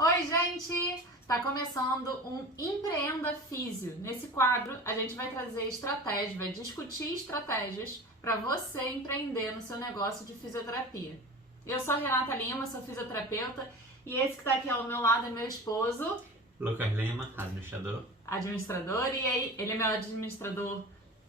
Oi, gente! Tá começando um Empreenda Físio. Nesse quadro, a gente vai trazer estratégias, vai discutir estratégias para você empreender no seu negócio de fisioterapia. Eu sou a Renata Lima, sou fisioterapeuta, e esse que tá aqui ao meu lado é meu esposo, Lucas Lima, administrador, e aí ele é meu administrador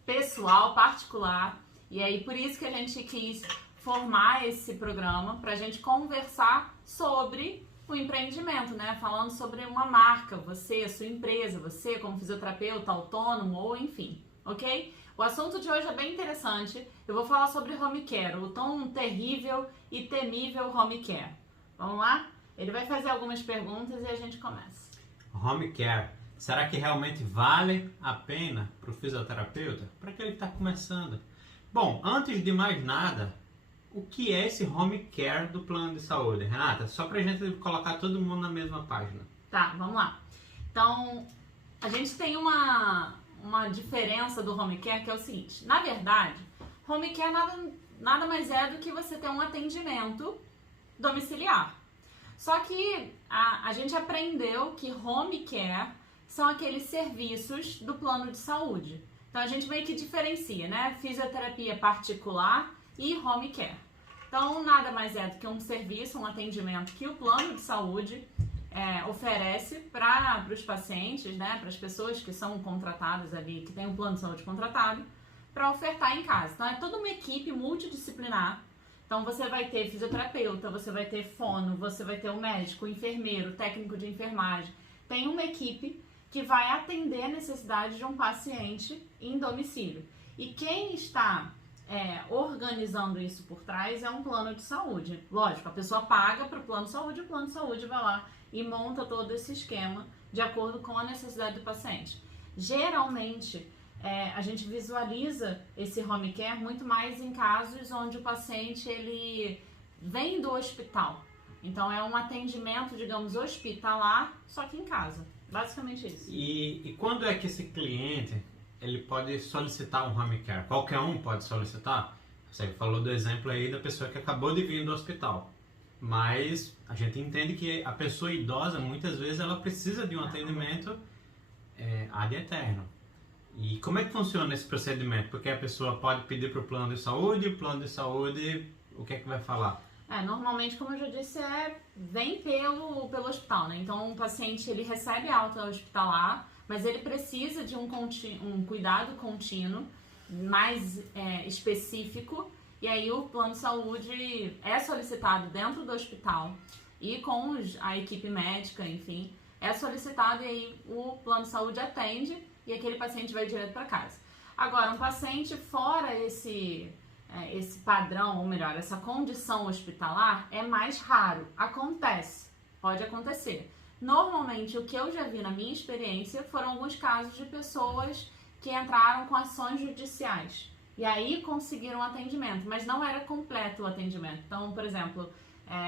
pessoal, particular, e aí por isso que a gente quis formar esse programa para a gente conversar sobre o empreendimento, né? Falando sobre uma marca, você, sua empresa, você como fisioterapeuta, autônomo ou enfim, ok? O assunto de hoje é bem interessante. Eu vou falar sobre home care, o tão terrível e temível home care. Vamos lá? Ele vai fazer algumas perguntas e a gente começa. Home care. Será que realmente vale a pena para o fisioterapeuta? Para aquele que está começando? Bom, antes de mais nada, o que é esse home care do plano de saúde? Renata, só para a gente colocar todo mundo na mesma página. Tá, vamos lá. Então, a gente tem uma diferença do home care que é o seguinte. Na verdade, home care nada mais é do que você ter um atendimento domiciliar. Só que a gente aprendeu que home care são aqueles serviços do plano de saúde. Então, a gente meio que diferencia, né? Fisioterapia particular e home care. Então, nada mais é do que um serviço, um atendimento que o plano de saúde oferece para os pacientes, né? Para as pessoas que são contratadas ali, que têm um plano de saúde contratado, para ofertar em casa. Então, é toda uma equipe multidisciplinar. Então, você vai ter fisioterapeuta, você vai ter fono, você vai ter o médico, o enfermeiro, o técnico de enfermagem. Tem uma equipe que vai atender a necessidade de um paciente em domicílio. E quem está organizando isso por trás é um plano de saúde. Lógico, a pessoa paga para o plano de saúde, o plano de saúde vai lá e monta todo esse esquema de acordo com a necessidade do paciente. Geralmente, a gente visualiza esse home care muito mais em casos onde o paciente ele vem do hospital. Então, é um atendimento, digamos, hospitalar, só que em casa. Basicamente isso. E quando é que esse cliente ele pode solicitar um home care? Qualquer um pode solicitar? Você falou do exemplo aí da pessoa que acabou de vir do hospital. Mas a gente entende que a pessoa idosa, muitas vezes, ela precisa de um atendimento ad eterno. E como é que funciona esse procedimento? Porque a pessoa pode pedir para o plano de saúde, o plano de saúde, o que é que vai falar? Normalmente, como eu já disse, vem pelo hospital, né? Então, o paciente, ele recebe alta hospitalar, mas ele precisa de um cuidado contínuo, mais específico, e aí o plano de saúde é solicitado dentro do hospital e com a equipe médica, enfim, é solicitado e aí o plano de saúde atende e aquele paciente vai direto para casa. Agora, um paciente fora esse padrão, ou melhor, essa condição hospitalar é mais raro. Acontece, pode acontecer. Normalmente, o que eu já vi na minha experiência foram alguns casos de pessoas que entraram com ações judiciais e aí conseguiram atendimento, mas não era completo o atendimento. Então, por exemplo,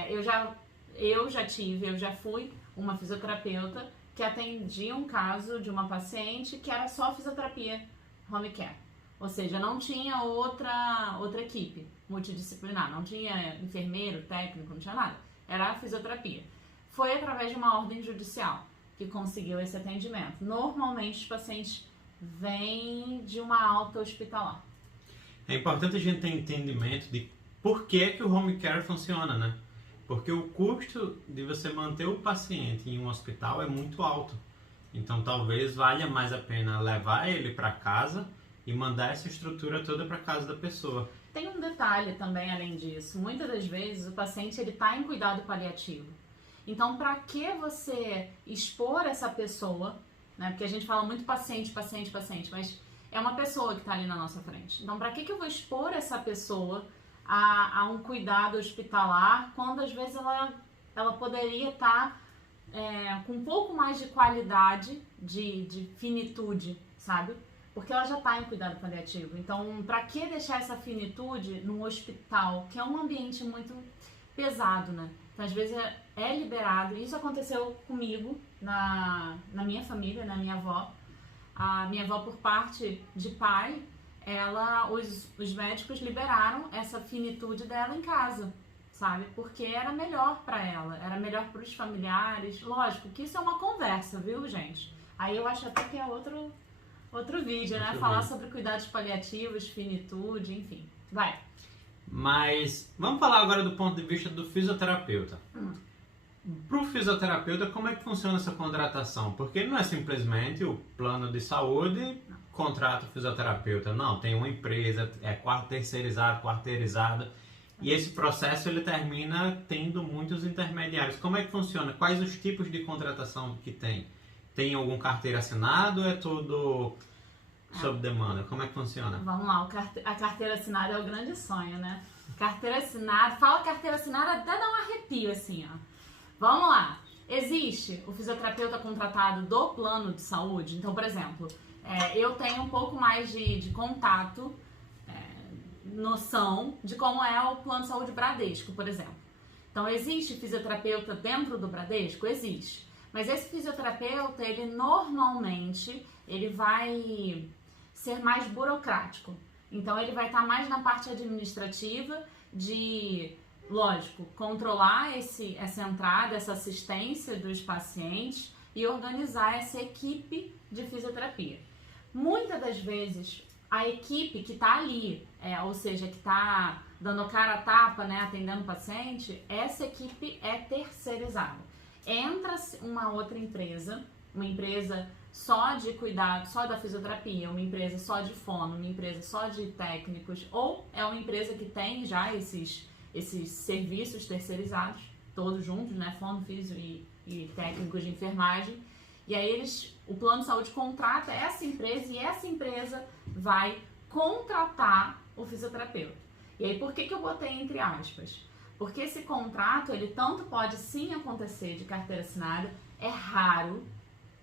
eu já fui uma fisioterapeuta que atendia um caso de uma paciente que era só fisioterapia home care. Ou seja, não tinha outra equipe multidisciplinar, não tinha enfermeiro, técnico, não tinha nada. Era a fisioterapia. Foi através de uma ordem judicial que conseguiu esse atendimento. Normalmente os pacientes vêm de uma alta hospitalar. É importante a gente ter entendimento de por que o home care funciona, né? Porque o custo de você manter o paciente em um hospital é muito alto. Então talvez valha mais a pena levar ele para casa e mandar essa estrutura toda para casa da pessoa. Tem um detalhe também além disso. Muitas das vezes o paciente está em cuidado paliativo. Então, para que você expor essa pessoa, né? Porque a gente fala muito paciente, mas é uma pessoa que está ali na nossa frente. Então, para que eu vou expor essa pessoa a um cuidado hospitalar quando às vezes ela poderia estar com um pouco mais de qualidade, de finitude, sabe? Porque ela já está em cuidado paliativo. Então, para que deixar essa finitude num hospital, que é um ambiente muito pesado, né? Então, às vezes é liberado. Isso aconteceu comigo, na minha família, na minha avó. A minha avó, por parte de pai, os médicos liberaram essa finitude dela em casa, sabe? Porque era melhor para ela, era melhor para os familiares. Lógico que isso é uma conversa, viu, gente? Aí eu acho até que é outro vídeo, né? Falar sobre cuidados paliativos, finitude, enfim. Vai. Mas vamos falar agora do ponto de vista do fisioterapeuta. Para o fisioterapeuta, como é que funciona essa contratação? Porque não é simplesmente o plano de saúde contrata o fisioterapeuta. Não, tem uma empresa, é quarteirizada. E esse processo ele termina tendo muitos intermediários. Como é que funciona? Quais os tipos de contratação que tem? Tem algum carteira assinado ou é tudo sob demanda? Como é que funciona? Vamos lá, a carteira assinada é o grande sonho, né? Carteira assinada, fala carteira assinada até dá um arrepio assim, ó. Vamos lá, existe o fisioterapeuta contratado do plano de saúde? Então, por exemplo, eu tenho um pouco mais de contato, noção de como é o plano de saúde Bradesco, por exemplo. Então, existe fisioterapeuta dentro do Bradesco? Existe. Mas esse fisioterapeuta, ele normalmente, ele vai ser mais burocrático. Então, ele vai estar mais na parte administrativa de, lógico, controlar essa entrada, essa assistência dos pacientes e organizar essa equipe de fisioterapia. Muitas das vezes, a equipe que está ali, ou seja, que está dando cara a tapa, né, atendendo o paciente, essa equipe é terceirizada. Entra uma outra empresa, uma empresa só de cuidado, só da fisioterapia, uma empresa só de fono, uma empresa só de técnicos, ou é uma empresa que tem já esses serviços terceirizados, todos juntos, né, fono, físio e técnicos de enfermagem, e aí o plano de saúde contrata essa empresa e essa empresa vai contratar o fisioterapeuta. E aí por que eu botei entre aspas? Porque esse contrato, ele tanto pode sim acontecer de carteira assinada, é raro,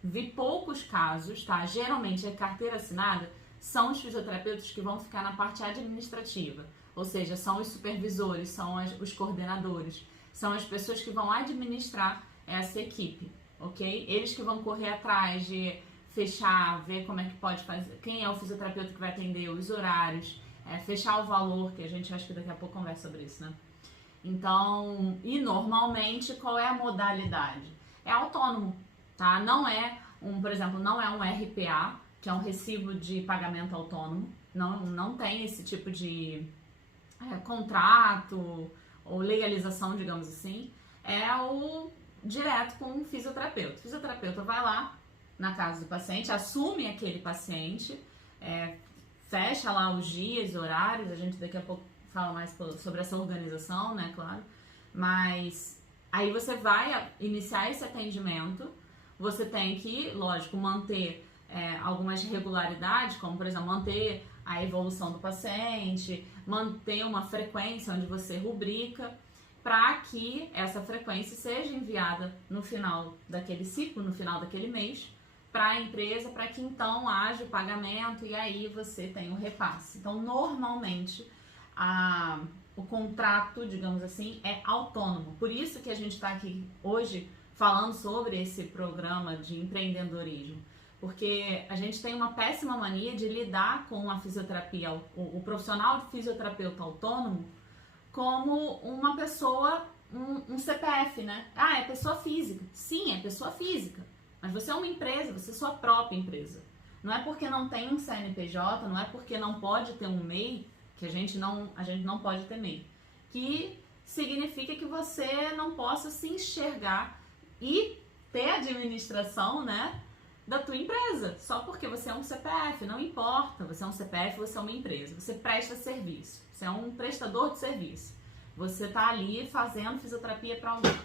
vi poucos casos, tá? Geralmente a carteira assinada são os fisioterapeutas que vão ficar na parte administrativa, ou seja, são os supervisores, são os coordenadores, são as pessoas que vão administrar essa equipe, ok? Eles que vão correr atrás de fechar, ver como é que pode fazer, quem é o fisioterapeuta que vai atender, os horários, fechar o valor, que a gente acho que daqui a pouco conversa sobre isso, né? Então, e normalmente qual é a modalidade? É autônomo, tá? Não é por exemplo, não é um RPA, que é um recibo de pagamento autônomo, não tem esse tipo de contrato ou legalização, digamos assim, é o direto com o fisioterapeuta. O fisioterapeuta vai lá na casa do paciente, assume aquele paciente, fecha lá os dias, horários, a gente daqui a pouco fala mais sobre essa organização, né, claro, mas aí você vai iniciar esse atendimento, você tem que, lógico, manter algumas regularidades, como, por exemplo, manter a evolução do paciente, manter uma frequência onde você rubrica, para que essa frequência seja enviada no final daquele ciclo, no final daquele mês, para a empresa, para que então haja o pagamento e aí você tem o repasse. Então, normalmente, o contrato, digamos assim, é autônomo. Por isso que a gente está aqui hoje falando sobre esse programa de empreendedorismo, porque a gente tem uma péssima mania de lidar com a fisioterapia, o profissional de fisioterapeuta autônomo, como uma pessoa, um CPF, né? É pessoa física. Sim, é pessoa física, mas você é uma empresa, você é sua própria empresa. Não é porque não tem um CNPJ, não é porque não pode ter um MEI, que a gente não pode ter MEI, que significa que você não possa se enxergar e ter administração, né, da tua empresa, só porque você é um CPF, não importa, você é um CPF, você é uma empresa, você presta serviço, você é um prestador de serviço, você está ali fazendo fisioterapia para alguém,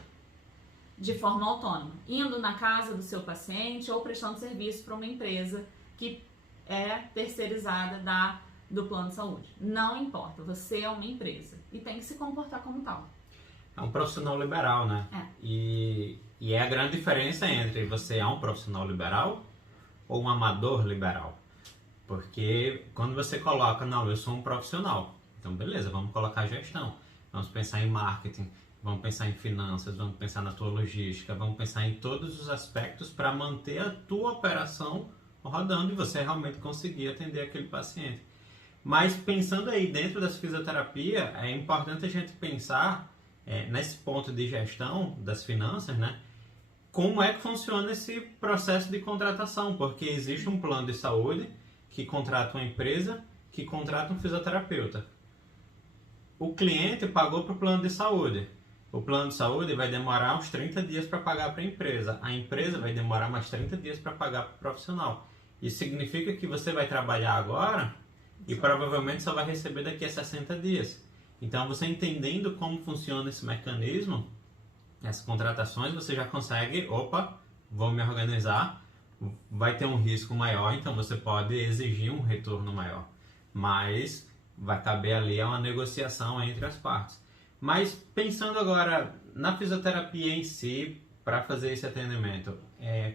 de forma autônoma, indo na casa do seu paciente ou prestando serviço para uma empresa que é terceirizada do plano de saúde. Não importa, você é uma empresa e tem que se comportar como tal. É um profissional liberal, né? E é a grande diferença entre você é um profissional liberal ou um amador liberal. Porque quando você coloca, não, eu sou um profissional, então beleza, vamos colocar gestão, vamos pensar em marketing, vamos pensar em finanças, vamos pensar na tua logística, vamos pensar em todos os aspectos para manter a tua operação rodando e você realmente conseguir atender aquele paciente. Mas pensando aí dentro da fisioterapia, é importante a gente pensar nesse ponto de gestão das finanças, né? Como é que funciona esse processo de contratação? Porque existe um plano de saúde que contrata uma empresa, que contrata um fisioterapeuta. O cliente pagou para o plano de saúde. O plano de saúde vai demorar uns 30 dias para pagar para a empresa vai demorar mais 30 dias para pagar para o profissional. Isso significa que você vai trabalhar agora e provavelmente só vai receber daqui a 60 dias. Então, você entendendo como funciona esse mecanismo, essas contratações, você já consegue, vou me organizar, vai ter um risco maior, então você pode exigir um retorno maior. Mas vai caber ali a uma negociação entre as partes. Mas pensando agora na fisioterapia em si, para fazer esse atendimento,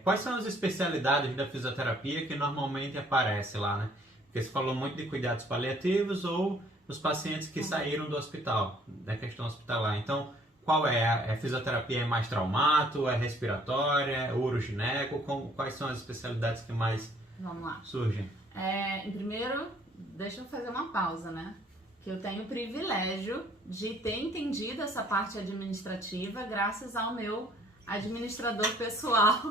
quais são as especialidades da fisioterapia que normalmente aparecem lá, né? Porque você falou muito de cuidados paliativos ou os pacientes que saíram do hospital, da questão hospitalar. Então, qual é? A fisioterapia é mais traumato, é respiratória, é urogineco? Quais são as especialidades que mais Vamos lá. surgem? Em primeiro, deixa eu fazer uma pausa, né? Que eu tenho o privilégio de ter entendido essa parte administrativa graças ao meu administrador pessoal.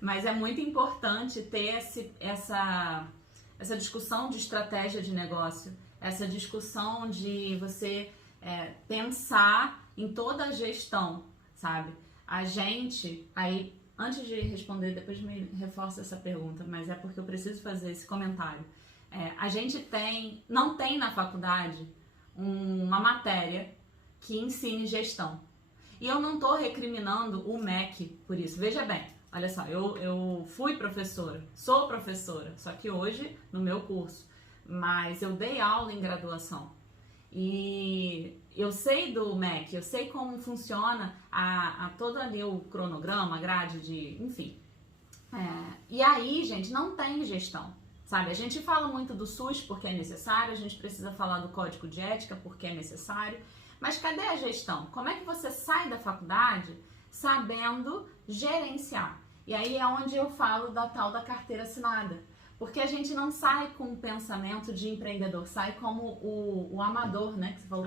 Mas é muito importante ter essa discussão de estratégia de negócio, essa discussão de você pensar em toda a gestão, sabe? A gente, aí, antes de responder, depois me reforça essa pergunta, mas é porque eu preciso fazer esse comentário. A gente não tem na faculdade uma matéria que ensine gestão. E eu não estou recriminando o MEC por isso. Veja bem, olha só, eu fui professora, sou professora, só que hoje no meu curso, mas eu dei aula em graduação. E eu sei do MEC, eu sei como funciona todo ali o cronograma, a grade enfim. E aí, gente, não tem gestão. Sabe, a gente fala muito do SUS porque é necessário, a gente precisa falar do código de ética porque é necessário, mas cadê a gestão? Como é que você sai da faculdade sabendo gerenciar? E aí é onde eu falo da tal da carteira assinada, porque a gente não sai com o pensamento de empreendedor, sai como o amador, né, que você falou,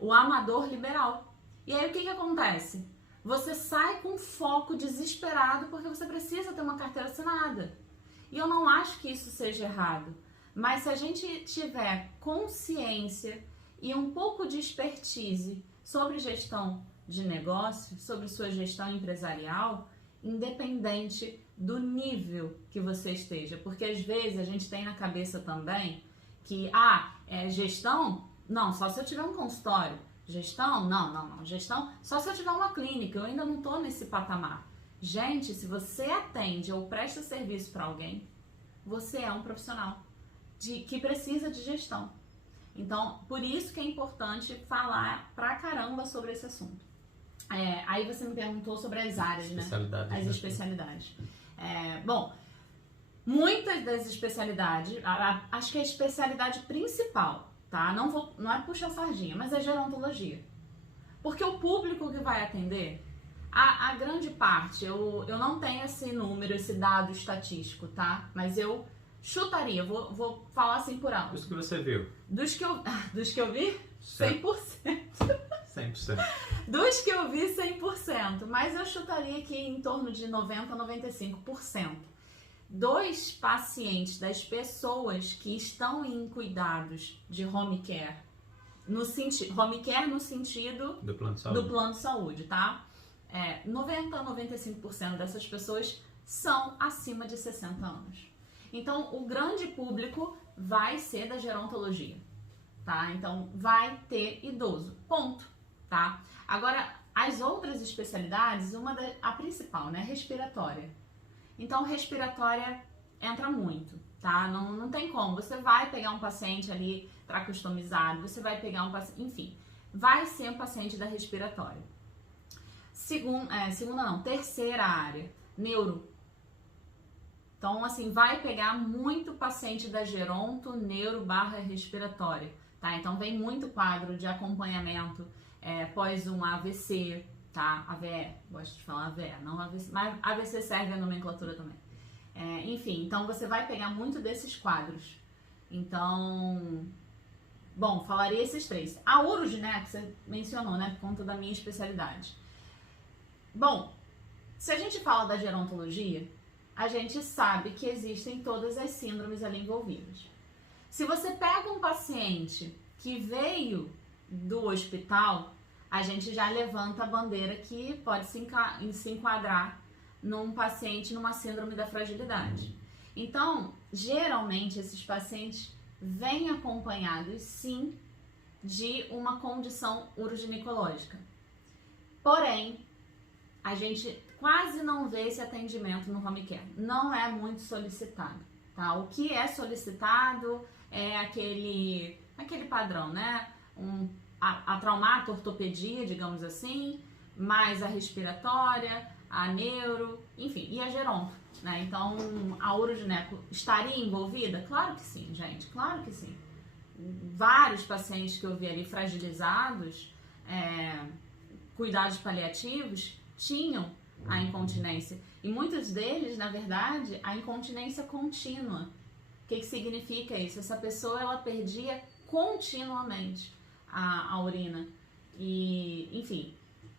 o amador liberal. E aí o que acontece? Você sai com foco desesperado porque você precisa ter uma carteira assinada. E eu não acho que isso seja errado, mas se a gente tiver consciência e um pouco de expertise sobre gestão de negócio, sobre sua gestão empresarial, independente do nível que você esteja, porque às vezes a gente tem na cabeça também que, gestão, não, só se eu tiver um consultório, gestão, não, gestão, só se eu tiver uma clínica, eu ainda não estou nesse patamar. Gente, se você atende ou presta serviço para alguém, você é um profissional que precisa de gestão. Então, por isso que é importante falar pra caramba sobre esse assunto. Aí você me perguntou sobre as áreas, né? As especialidades. Bom, muitas das especialidades, acho que a especialidade principal, tá? Não é puxar sardinha, mas é gerontologia. Porque o público que vai atender, a grande parte, eu não tenho esse número, esse dado estatístico, tá? Mas eu chutaria, vou falar assim por alto. Dos que você viu? Dos que eu vi, 100%. 100%. Dos que eu vi, 100%. Mas eu chutaria que em torno de 90% a 95%. Dos pacientes, das pessoas que estão em cuidados de home care, home care no sentido do plano de saúde, tá? 90% a 95% dessas pessoas são acima de 60 anos. Então, o grande público vai ser da gerontologia, tá? Então, vai ter idoso, ponto, tá? Agora, as outras especialidades, a principal, né? Respiratória. Então, respiratória entra muito, tá? Não tem como. Você vai pegar um paciente ali tracostomizado, você vai pegar um paciente, enfim, vai ser um paciente da respiratória. Terceira área, neuro. Então, assim, vai pegar muito paciente da geronto, neuro / respiratória, tá? Então, vem muito quadro de acompanhamento pós um AVC, tá? AVE, gosto de falar AVE, não AVC, mas AVC serve a nomenclatura também. Enfim, então você vai pegar muito desses quadros. Então, Bom, falaria esses 3. A urogineco, você mencionou, né, por conta da minha especialidade. Bom, se a gente fala da gerontologia, a gente sabe que existem todas as síndromes ali envolvidas. Se você pega um paciente que veio do hospital, a gente já levanta a bandeira que pode se enquadrar num paciente numa síndrome da fragilidade. Então, geralmente, esses pacientes vêm acompanhados, sim, de uma condição uroginecológica. Porém, a gente quase não vê esse atendimento no home care. Não é muito solicitado, tá? O que é solicitado é aquele padrão, né? A traumato-ortopedia, digamos assim, mais a respiratória, a neuro, enfim, e a geronto, né? Então, a urogineco estaria envolvida? Claro que sim, gente, claro que sim. Vários pacientes que eu vi ali fragilizados, cuidados paliativos, tinham a incontinência. E muitos deles, na verdade, a incontinência contínua. O que significa isso? Essa pessoa, ela perdia continuamente a urina. E, enfim,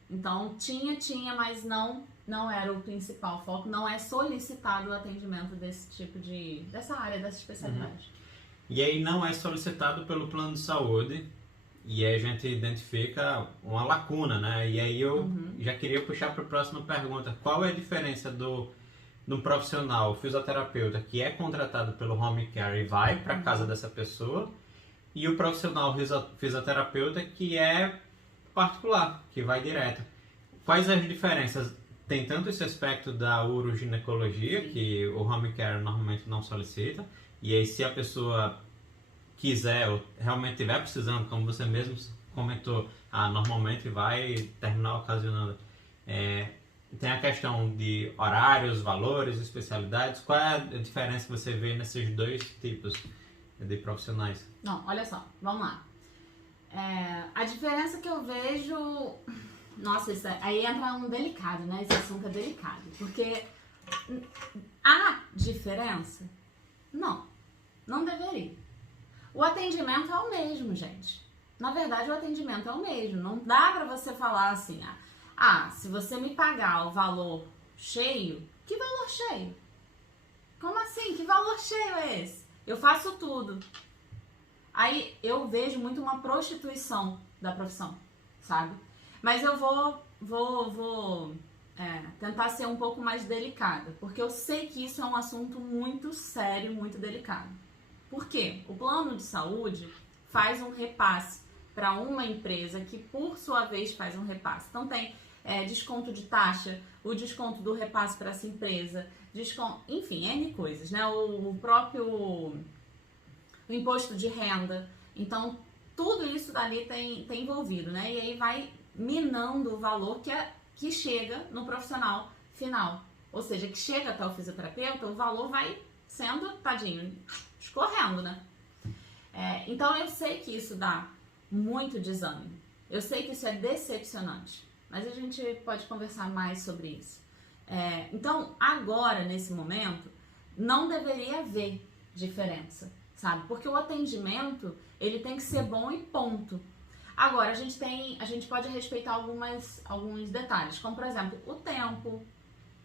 então tinha, mas não era o principal foco, não é solicitado o atendimento desse tipo dessa área, dessa especialidade. E aí não é solicitado pelo plano de saúde, e aí a gente identifica uma lacuna, né? E aí eu já queria puxar para a próxima pergunta. Qual é a diferença do profissional fisioterapeuta que é contratado pelo home care e vai para a casa dessa pessoa, e o profissional fisioterapeuta que é particular, que vai direto? Quais as diferenças? Tem tanto esse aspecto da uroginecologia, que o home care normalmente não solicita, e aí se a pessoa quiser ou realmente estiver precisando, como você mesmo comentou, normalmente vai terminar ocasionando. Tem a questão de horários, valores, especialidades. Qual é a diferença que você vê nesses dois tipos de profissionais? Não, olha só, vamos lá. A diferença que eu vejo... Nossa, isso aí entra um delicado, né? Esse assunto é delicado. Porque há diferença? Não deveria. O atendimento é o mesmo, gente. Na verdade, o atendimento é o mesmo. Não dá pra você falar assim, se você me pagar o valor cheio, que valor cheio? Como assim? Que valor cheio é esse? Eu faço tudo. Aí eu vejo muito uma prostituição da profissão, sabe? Mas eu vou tentar ser um pouco mais delicada, porque eu sei que isso é um assunto muito sério, muito delicado. Por quê? O plano de saúde faz um repasse para uma empresa que, por sua vez, faz um repasse. Então, tem desconto de taxa, o desconto do repasse para essa empresa, desconto, enfim, N coisas, né? O próprio imposto de renda. Então, tudo isso dali tem envolvido, né? E aí vai minando o valor que chega no profissional final. Ou seja, que chega até o fisioterapeuta, o valor vai sendo, tadinho, escorrendo, né? Então, eu sei que isso dá muito desânimo. Eu sei que isso é decepcionante. Mas a gente pode conversar mais sobre isso. Então, agora, nesse momento, não deveria haver diferença, sabe? Porque o atendimento, ele tem que ser bom e ponto. Agora, a gente pode respeitar alguns detalhes, como, por exemplo, o tempo,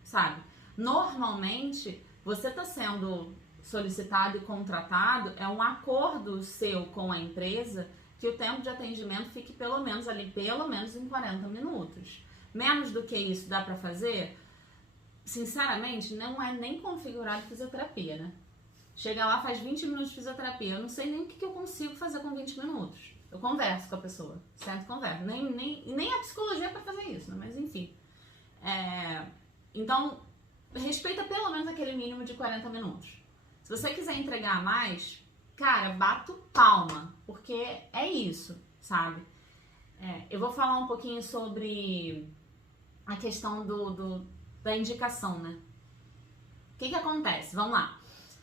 sabe? Normalmente, você está sendo solicitado e contratado, é um acordo seu com a empresa que o tempo de atendimento fique pelo menos em 40 minutos. Menos do que isso dá pra fazer? Sinceramente, não é nem configurado fisioterapia, né? Chega lá, faz 20 minutos de fisioterapia. Eu não sei nem o que eu consigo fazer com 20 minutos. Eu converso com a pessoa, sento e converso. Nem a psicologia é pra fazer isso, né? Mas enfim. Então, respeita pelo menos aquele mínimo de 40 minutos. Se você quiser entregar mais, cara, bato palma, porque é isso, sabe? Eu vou falar um pouquinho sobre a questão da indicação, né? O que acontece? Vamos lá.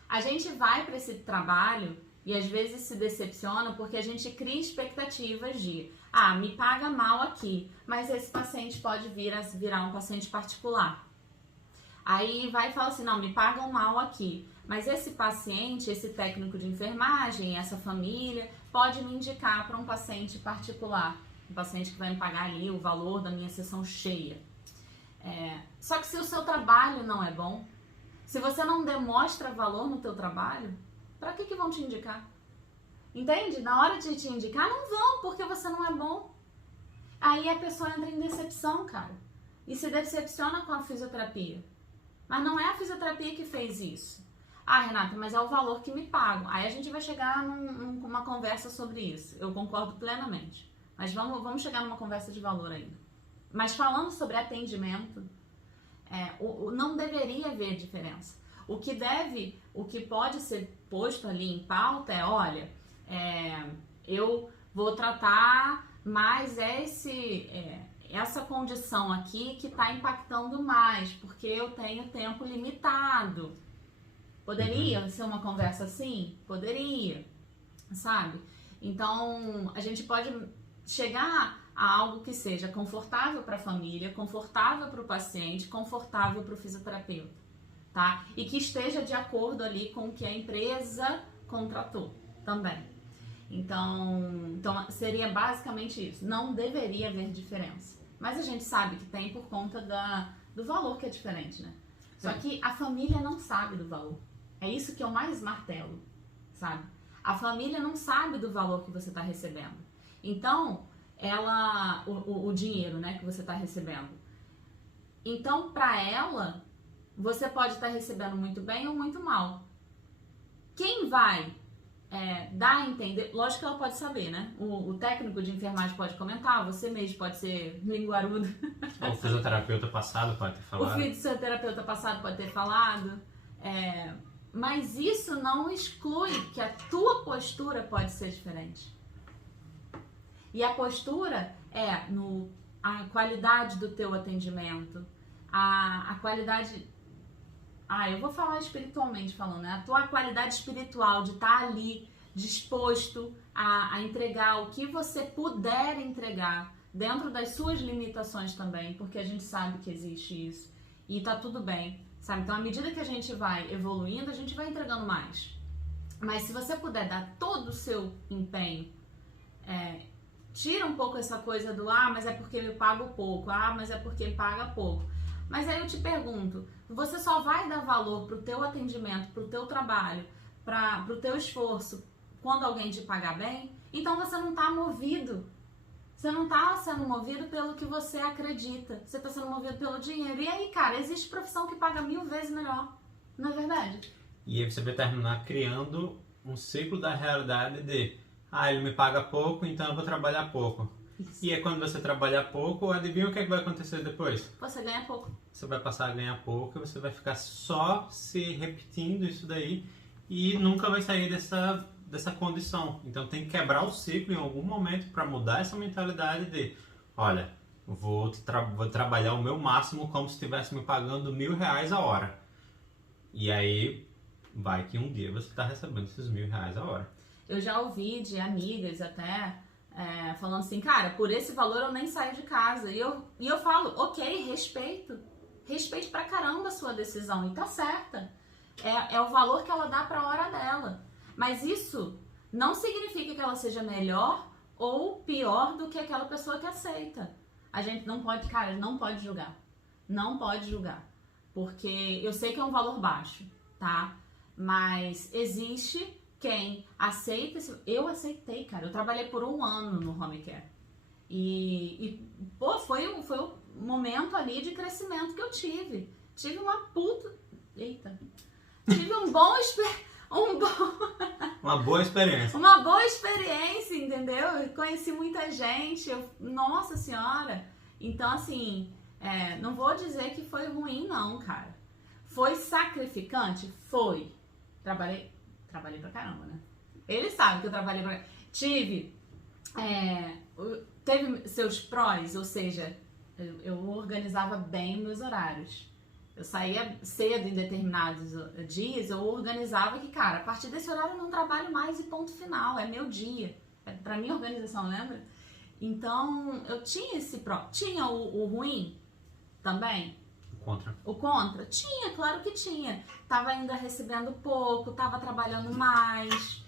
A gente vai para esse trabalho e às vezes se decepciona porque a gente cria expectativas de me paga mal aqui, mas esse paciente pode virar um paciente particular. Aí vai e fala assim, não, me pagam mal aqui. Mas esse paciente, esse técnico de enfermagem, essa família, pode me indicar para um paciente particular. Um paciente que vai me pagar ali o valor da minha sessão cheia. Só que se o seu trabalho não é bom, se você não demonstra valor no teu trabalho, para que vão te indicar? Entende? Na hora de te indicar, não vão, porque você não é bom. Aí a pessoa entra em decepção, cara. E se decepciona com a fisioterapia. Mas não é a fisioterapia que fez isso. Ah, Renata, mas é o valor que me pagam. Aí a gente vai chegar numa conversa sobre isso. Eu concordo plenamente. Mas vamos chegar numa conversa de valor ainda. Mas falando sobre atendimento, não deveria haver diferença. O que pode ser posto ali em pauta é, olha, eu vou tratar mais essa condição aqui que está impactando mais, porque eu tenho tempo limitado. Poderia ser uma conversa assim? Poderia, sabe? Então, a gente pode chegar a algo que seja confortável para a família, confortável para o paciente, confortável para o fisioterapeuta, tá? E que esteja de acordo ali com o que a empresa contratou também. Então seria basicamente isso. Não deveria haver diferença. Mas a gente sabe que tem por conta do valor que é diferente, né? Só que a família não sabe do valor. É isso que eu mais martelo, sabe? A família não sabe do valor que você está recebendo. Então, o dinheiro, né, que você está recebendo. Então, para ela, você pode estar recebendo muito bem ou muito mal. Quem vai dar a entender, lógico que ela pode saber, né? O técnico de enfermagem pode comentar, você mesmo pode ser linguarudo. O fisioterapeuta passado pode ter falado. O fisioterapeuta passado pode ter falado. Mas isso não exclui que a tua postura pode ser diferente. E a postura a qualidade do teu atendimento, a qualidade... eu vou falar espiritualmente falando, né? A tua qualidade espiritual de estar ali disposto a entregar o que você puder entregar, dentro das suas limitações também, porque a gente sabe que existe isso. E tá tudo bem, sabe? Então, à medida que a gente vai evoluindo, a gente vai entregando mais. Mas se você puder dar todo o seu empenho, tira um pouco essa coisa do, mas é porque eu pago pouco, mas é porque paga pouco. Mas aí eu te pergunto, você só vai dar valor pro teu atendimento, pro teu trabalho, pro teu esforço, quando alguém te pagar bem? Então você não tá movido. Você não tá sendo movido pelo que você acredita. Você tá sendo movido pelo dinheiro. E aí, cara, existe profissão que paga 1000 vezes melhor. Não é verdade? E aí você vai terminar criando um ciclo da realidade de ele me paga pouco, então eu vou trabalhar pouco. Isso. E aí quando você trabalhar pouco, adivinha o que vai acontecer depois? Você ganha pouco. Você vai passar a ganhar pouco e você vai ficar só se repetindo isso daí e nunca vai sair dessa condição. Então tem que quebrar o ciclo em algum momento para mudar essa mentalidade de, olha, vou trabalhar o meu máximo como se estivesse me pagando R$1.000 a hora. E aí vai que um dia você está recebendo esses R$1.000 a hora. Eu já ouvi de amigas até falando assim, cara, por esse valor eu nem saio de casa. E eu falo, ok, respeito pra caramba a sua decisão e tá certa. É o valor que ela dá pra hora dela. Mas isso não significa que ela seja melhor ou pior do que aquela pessoa que aceita. A gente não pode, cara, não pode julgar. Não pode julgar. Porque eu sei que é um valor baixo, tá? Mas existe quem aceita. Eu aceitei, cara. Eu trabalhei por 1 ano no home care. Foi um momento ali de crescimento que eu tive. Tive uma puta... Eita. Tive uma boa experiência. Uma boa experiência, entendeu? Eu conheci muita gente. Nossa Senhora. Então, assim, não vou dizer que foi ruim, não, cara. Foi sacrificante? Foi. Trabalhei pra caramba, né? Ele sabe que eu trabalhei pra caramba. Teve seus prós, ou seja, eu organizava bem meus horários. Eu saía cedo em determinados dias, eu organizava que, cara, a partir desse horário eu não trabalho mais e ponto final, é meu dia. Pra minha organização, lembra? Então, eu tinha esse pró. Tinha o ruim também? contra. O contra? Tinha, claro que tinha. Tava ainda recebendo pouco, tava trabalhando mais,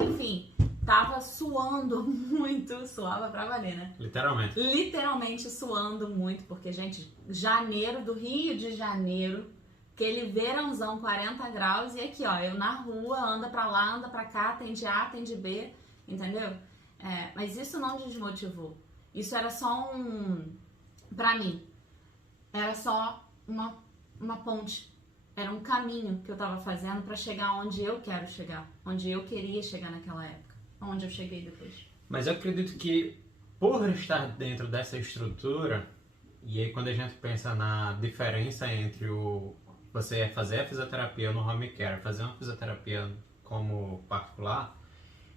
enfim, tava suando muito, suava pra valer, né? Literalmente. Literalmente suando muito, porque, gente, janeiro do Rio de Janeiro, aquele verãozão, 40 graus, e aqui, ó, eu na rua, anda pra lá, anda pra cá, atende A, atende B, entendeu? Mas isso não desmotivou. Isso era só pra mim, era só uma ponte. Era um caminho que eu tava fazendo pra chegar onde eu quero chegar, onde eu queria chegar naquela época, onde eu cheguei depois. Mas eu acredito que por estar dentro dessa estrutura, e aí quando a gente pensa na diferença entre você fazer a fisioterapia no home care, fazer uma fisioterapia como particular,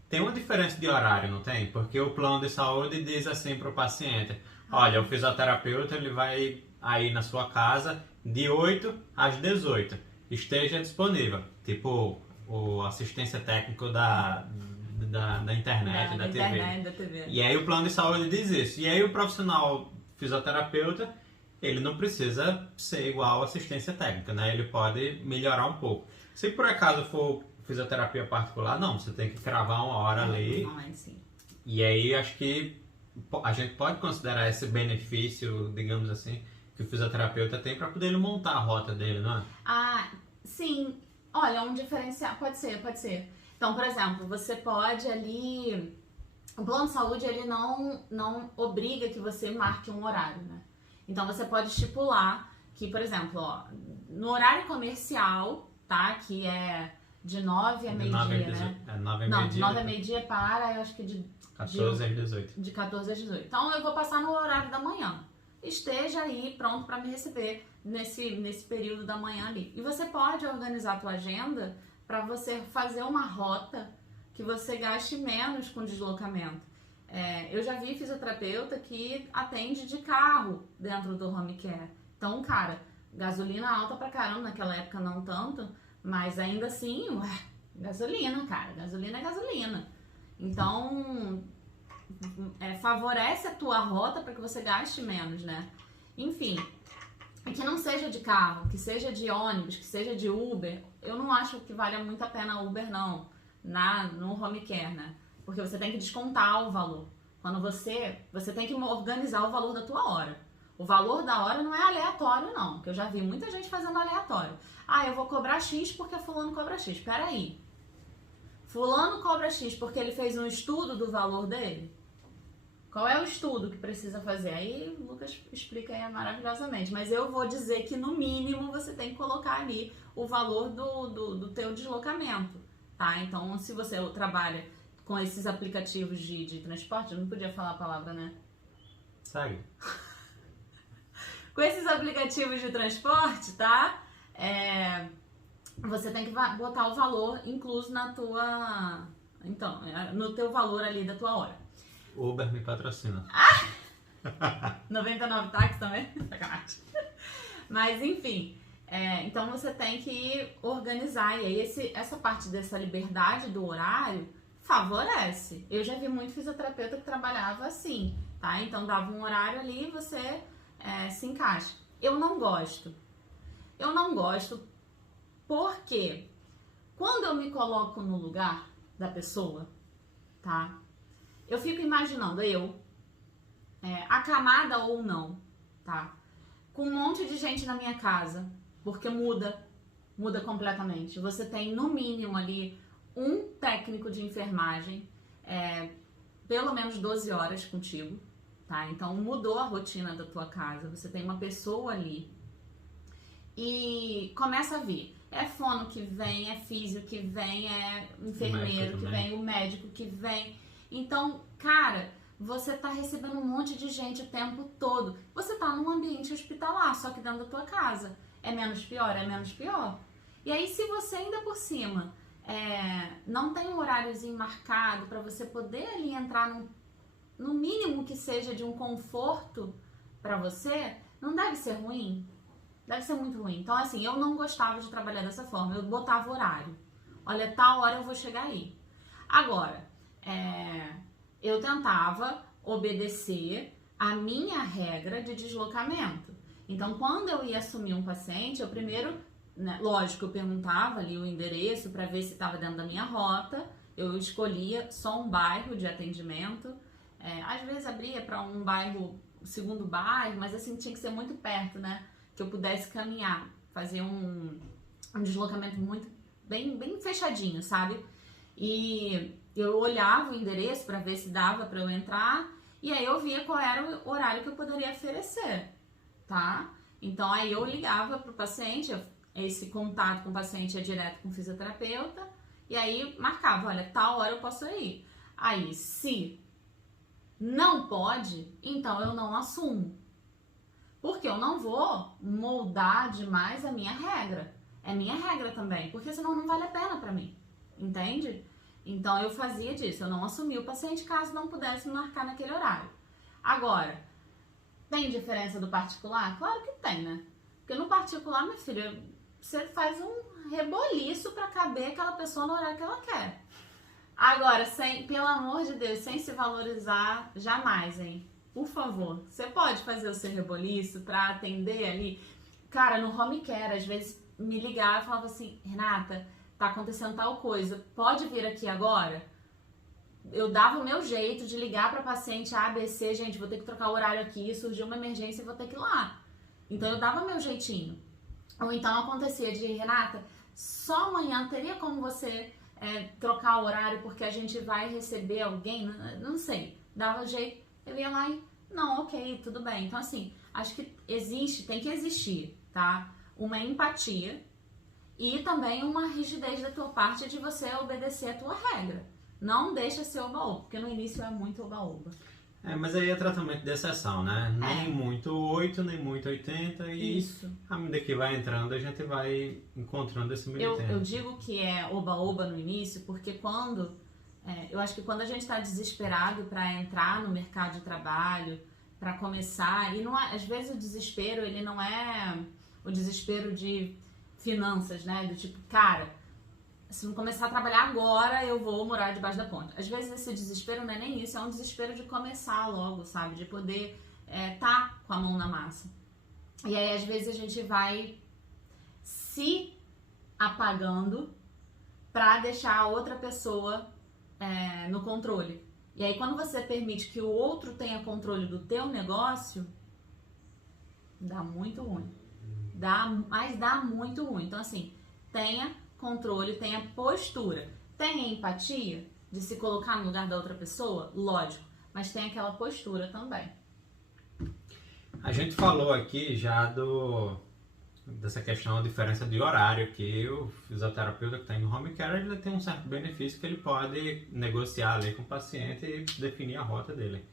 tem uma diferença de horário, não tem? Porque o plano de saúde diz assim para o paciente, olha, o fisioterapeuta ele vai aí na sua casa de 8 às 18, esteja disponível, tipo o assistência técnico da internet, da TV. Internet, da TV. E aí o plano de saúde diz isso. E aí o profissional fisioterapeuta, ele não precisa ser igual ao assistência técnica, né? Ele pode melhorar um pouco. Se por acaso for fisioterapia particular, não, você tem que cravar uma hora ali. Sim. E aí acho que a gente pode considerar esse benefício, digamos assim, que o fisioterapeuta tem para poder ele montar a rota dele, não é? Sim. Olha, um diferencial, pode ser. Então, por exemplo, você pode ali... O plano de saúde, ele não obriga que você marque um horário, né? Então, você pode estipular que, por exemplo, ó, no horário comercial, tá? Que é de 9 a meio-dia, né? 9 a Não, meio-dia. de 9 a meio-dia para, eu acho que de 14 às 18. De 14 às 18. Então, eu vou passar no horário da manhã. Esteja aí pronto para me receber nesse período da manhã ali. E você pode organizar a tua agenda para você fazer uma rota que você gaste menos com deslocamento. Eu já vi fisioterapeuta que atende de carro dentro do home care. Então, cara, gasolina alta pra caramba, naquela época não tanto, mas ainda assim, gasolina, cara, gasolina é gasolina. Então, favorece a tua rota para que você gaste menos, né? Enfim, que não seja de carro, que seja de ônibus, que seja de Uber. Eu não acho que vale muito a pena Uber, não, no home care, né? Porque você tem que descontar o valor. Quando você tem que organizar o valor da tua hora. O valor da hora não é aleatório, não. Porque eu já vi muita gente fazendo aleatório. Eu vou cobrar X porque fulano cobra X. Peraí. Fulano cobra X porque ele fez um estudo do valor dele? Qual é o estudo que precisa fazer? Aí o Lucas explica aí maravilhosamente. Mas eu vou dizer que no mínimo você tem que colocar ali o valor do teu deslocamento, tá? Então, se você trabalha com esses aplicativos de transporte, eu não podia falar a palavra, né? Segue. Com esses aplicativos de transporte, tá? Você tem que botar o valor incluso na tua... Então, no teu valor ali da tua hora. Uber me patrocina. 99 táxi também? Sacanagem. Mas, enfim... então, você tem que organizar. E aí, essa parte dessa liberdade do horário favorece. Eu já vi muito fisioterapeuta que trabalhava assim, tá? Então, dava um horário ali e você se encaixa. Eu não gosto. Porque quando eu me coloco no lugar da pessoa, tá? Eu fico imaginando acamada ou não, tá? Com um monte de gente na minha casa, porque muda completamente. Você tem no mínimo ali um técnico de enfermagem, pelo menos 12 horas contigo, tá? Então mudou a rotina da tua casa, você tem uma pessoa ali e começa a vir. É fono que vem, é físio que vem, é enfermeiro que vem, o médico que vem. Então, cara, você tá recebendo um monte de gente o tempo todo. Você tá num ambiente hospitalar, só que dentro da tua casa. É menos pior? É menos pior. E aí, se você ainda por cima não tem um horáriozinho marcado para você poder ali entrar no mínimo que seja de um conforto para você, não deve ser ruim? Deve ser muito ruim. Então, assim, eu não gostava de trabalhar dessa forma. Eu botava horário. Olha, tal hora eu vou chegar aí. Agora, eu tentava obedecer a minha regra de deslocamento. Então, quando eu ia assumir um paciente, eu primeiro, né, lógico, eu perguntava ali o endereço para ver se estava dentro da minha rota, eu escolhia só um bairro de atendimento, às vezes abria para um bairro, segundo bairro, mas assim, tinha que ser muito perto, né, que eu pudesse caminhar, fazer um deslocamento muito, bem fechadinho, sabe? E eu olhava o endereço para ver se dava para eu entrar, e aí eu via qual era o horário que eu poderia oferecer, tá? Então aí eu ligava pro paciente, esse contato com o paciente é direto com o fisioterapeuta, e aí marcava, olha, tal hora eu posso ir. Aí, se não pode, então eu não assumo. Porque eu não vou moldar demais a minha regra. É minha regra também, porque senão não vale a pena pra mim, entende? Então eu fazia disso, eu não assumia o paciente caso não pudesse marcar naquele horário. Agora, tem diferença do particular? Claro que tem, né? Porque no particular, minha filha, você faz um reboliço pra caber aquela pessoa no horário que ela quer. Agora, pelo amor de Deus, sem se valorizar, jamais, hein? Por favor, você pode fazer o seu reboliço pra atender ali? Cara, no home care, às vezes me ligava e falava assim, Renata, tá acontecendo tal coisa, pode vir aqui agora? Eu dava o meu jeito de ligar para paciente A, B, C, gente, vou ter que trocar o horário aqui, surgiu uma emergência e vou ter que ir lá. Então eu dava o meu jeitinho. Ou então acontecia de, Renata, só amanhã teria como você trocar o horário porque a gente vai receber alguém, não sei, dava o jeito, eu ia lá e, não, ok, tudo bem. Então assim, acho que tem que existir, tá? Uma empatia e também uma rigidez da tua parte de você obedecer a tua regra. Não deixa ser oba-oba, porque no início é muito oba-oba. Mas aí é tratamento de exceção, né? Nem muito 8, nem muito 80 e isso. À medida que vai entrando, a gente vai encontrando esse meio termo. Eu digo que é oba-oba no início, porque eu acho que quando a gente está desesperado para entrar no mercado de trabalho, para começar, e não é, às vezes o desespero, ele não é o desespero de finanças, né? Do tipo, cara, se eu começar a trabalhar agora, eu vou morar debaixo da ponte. Às vezes esse desespero não é nem isso, é um desespero de começar logo, sabe? De poder tá com a mão na massa. E aí, às vezes, a gente vai se apagando pra deixar a outra pessoa no controle. E aí, quando você permite que o outro tenha controle do teu negócio, dá muito ruim. Mas dá muito ruim. Então, assim, tenha controle, tenha postura, tenha empatia de se colocar no lugar da outra pessoa, lógico, mas tem aquela postura também. A gente falou aqui já dessa questão da diferença de horário, que o fisioterapeuta que está no home care, ele tem um certo benefício que ele pode negociar ali com o paciente e definir a rota dele.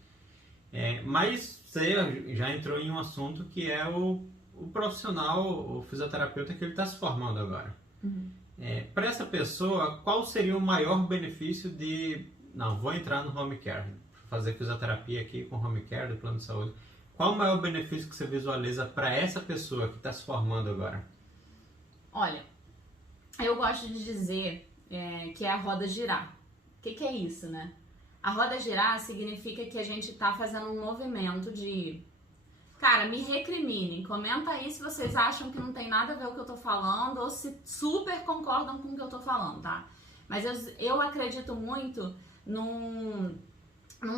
Mas você já entrou em um assunto que é o profissional, o fisioterapeuta que ele está se formando agora. Uhum. Para essa pessoa, qual seria o maior benefício vou entrar no home care, fazer fisioterapia aqui com home care do plano de saúde. Qual o maior benefício que você visualiza para essa pessoa que está se formando agora? Olha, eu gosto de dizer que é a roda girar. O que é isso, né? A roda girar significa que a gente está fazendo um movimento de... Cara, me recriminem, comenta aí se vocês acham que não tem nada a ver com o que eu tô falando ou se super concordam com o que eu tô falando, tá? Mas eu acredito muito num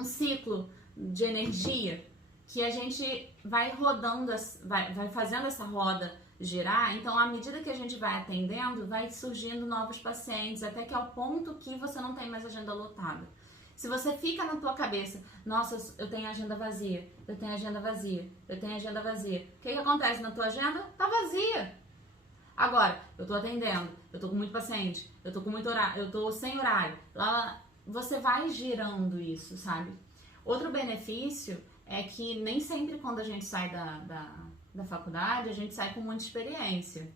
ciclo de energia que a gente vai rodando, vai fazendo essa roda girar. Então, à medida que a gente vai atendendo, vai surgindo novos pacientes, até que ao ponto que você não tem mais agenda lotada. Se você fica na tua cabeça, nossa, eu tenho agenda vazia, eu tenho agenda vazia, eu tenho agenda vazia. O que acontece na tua agenda? Tá vazia. Agora, eu tô atendendo, eu tô com muito paciente, eu tô com muito horário, eu tô sem horário. Você vai girando isso, sabe? Outro benefício é que nem sempre quando a gente sai da faculdade, a gente sai com muita experiência.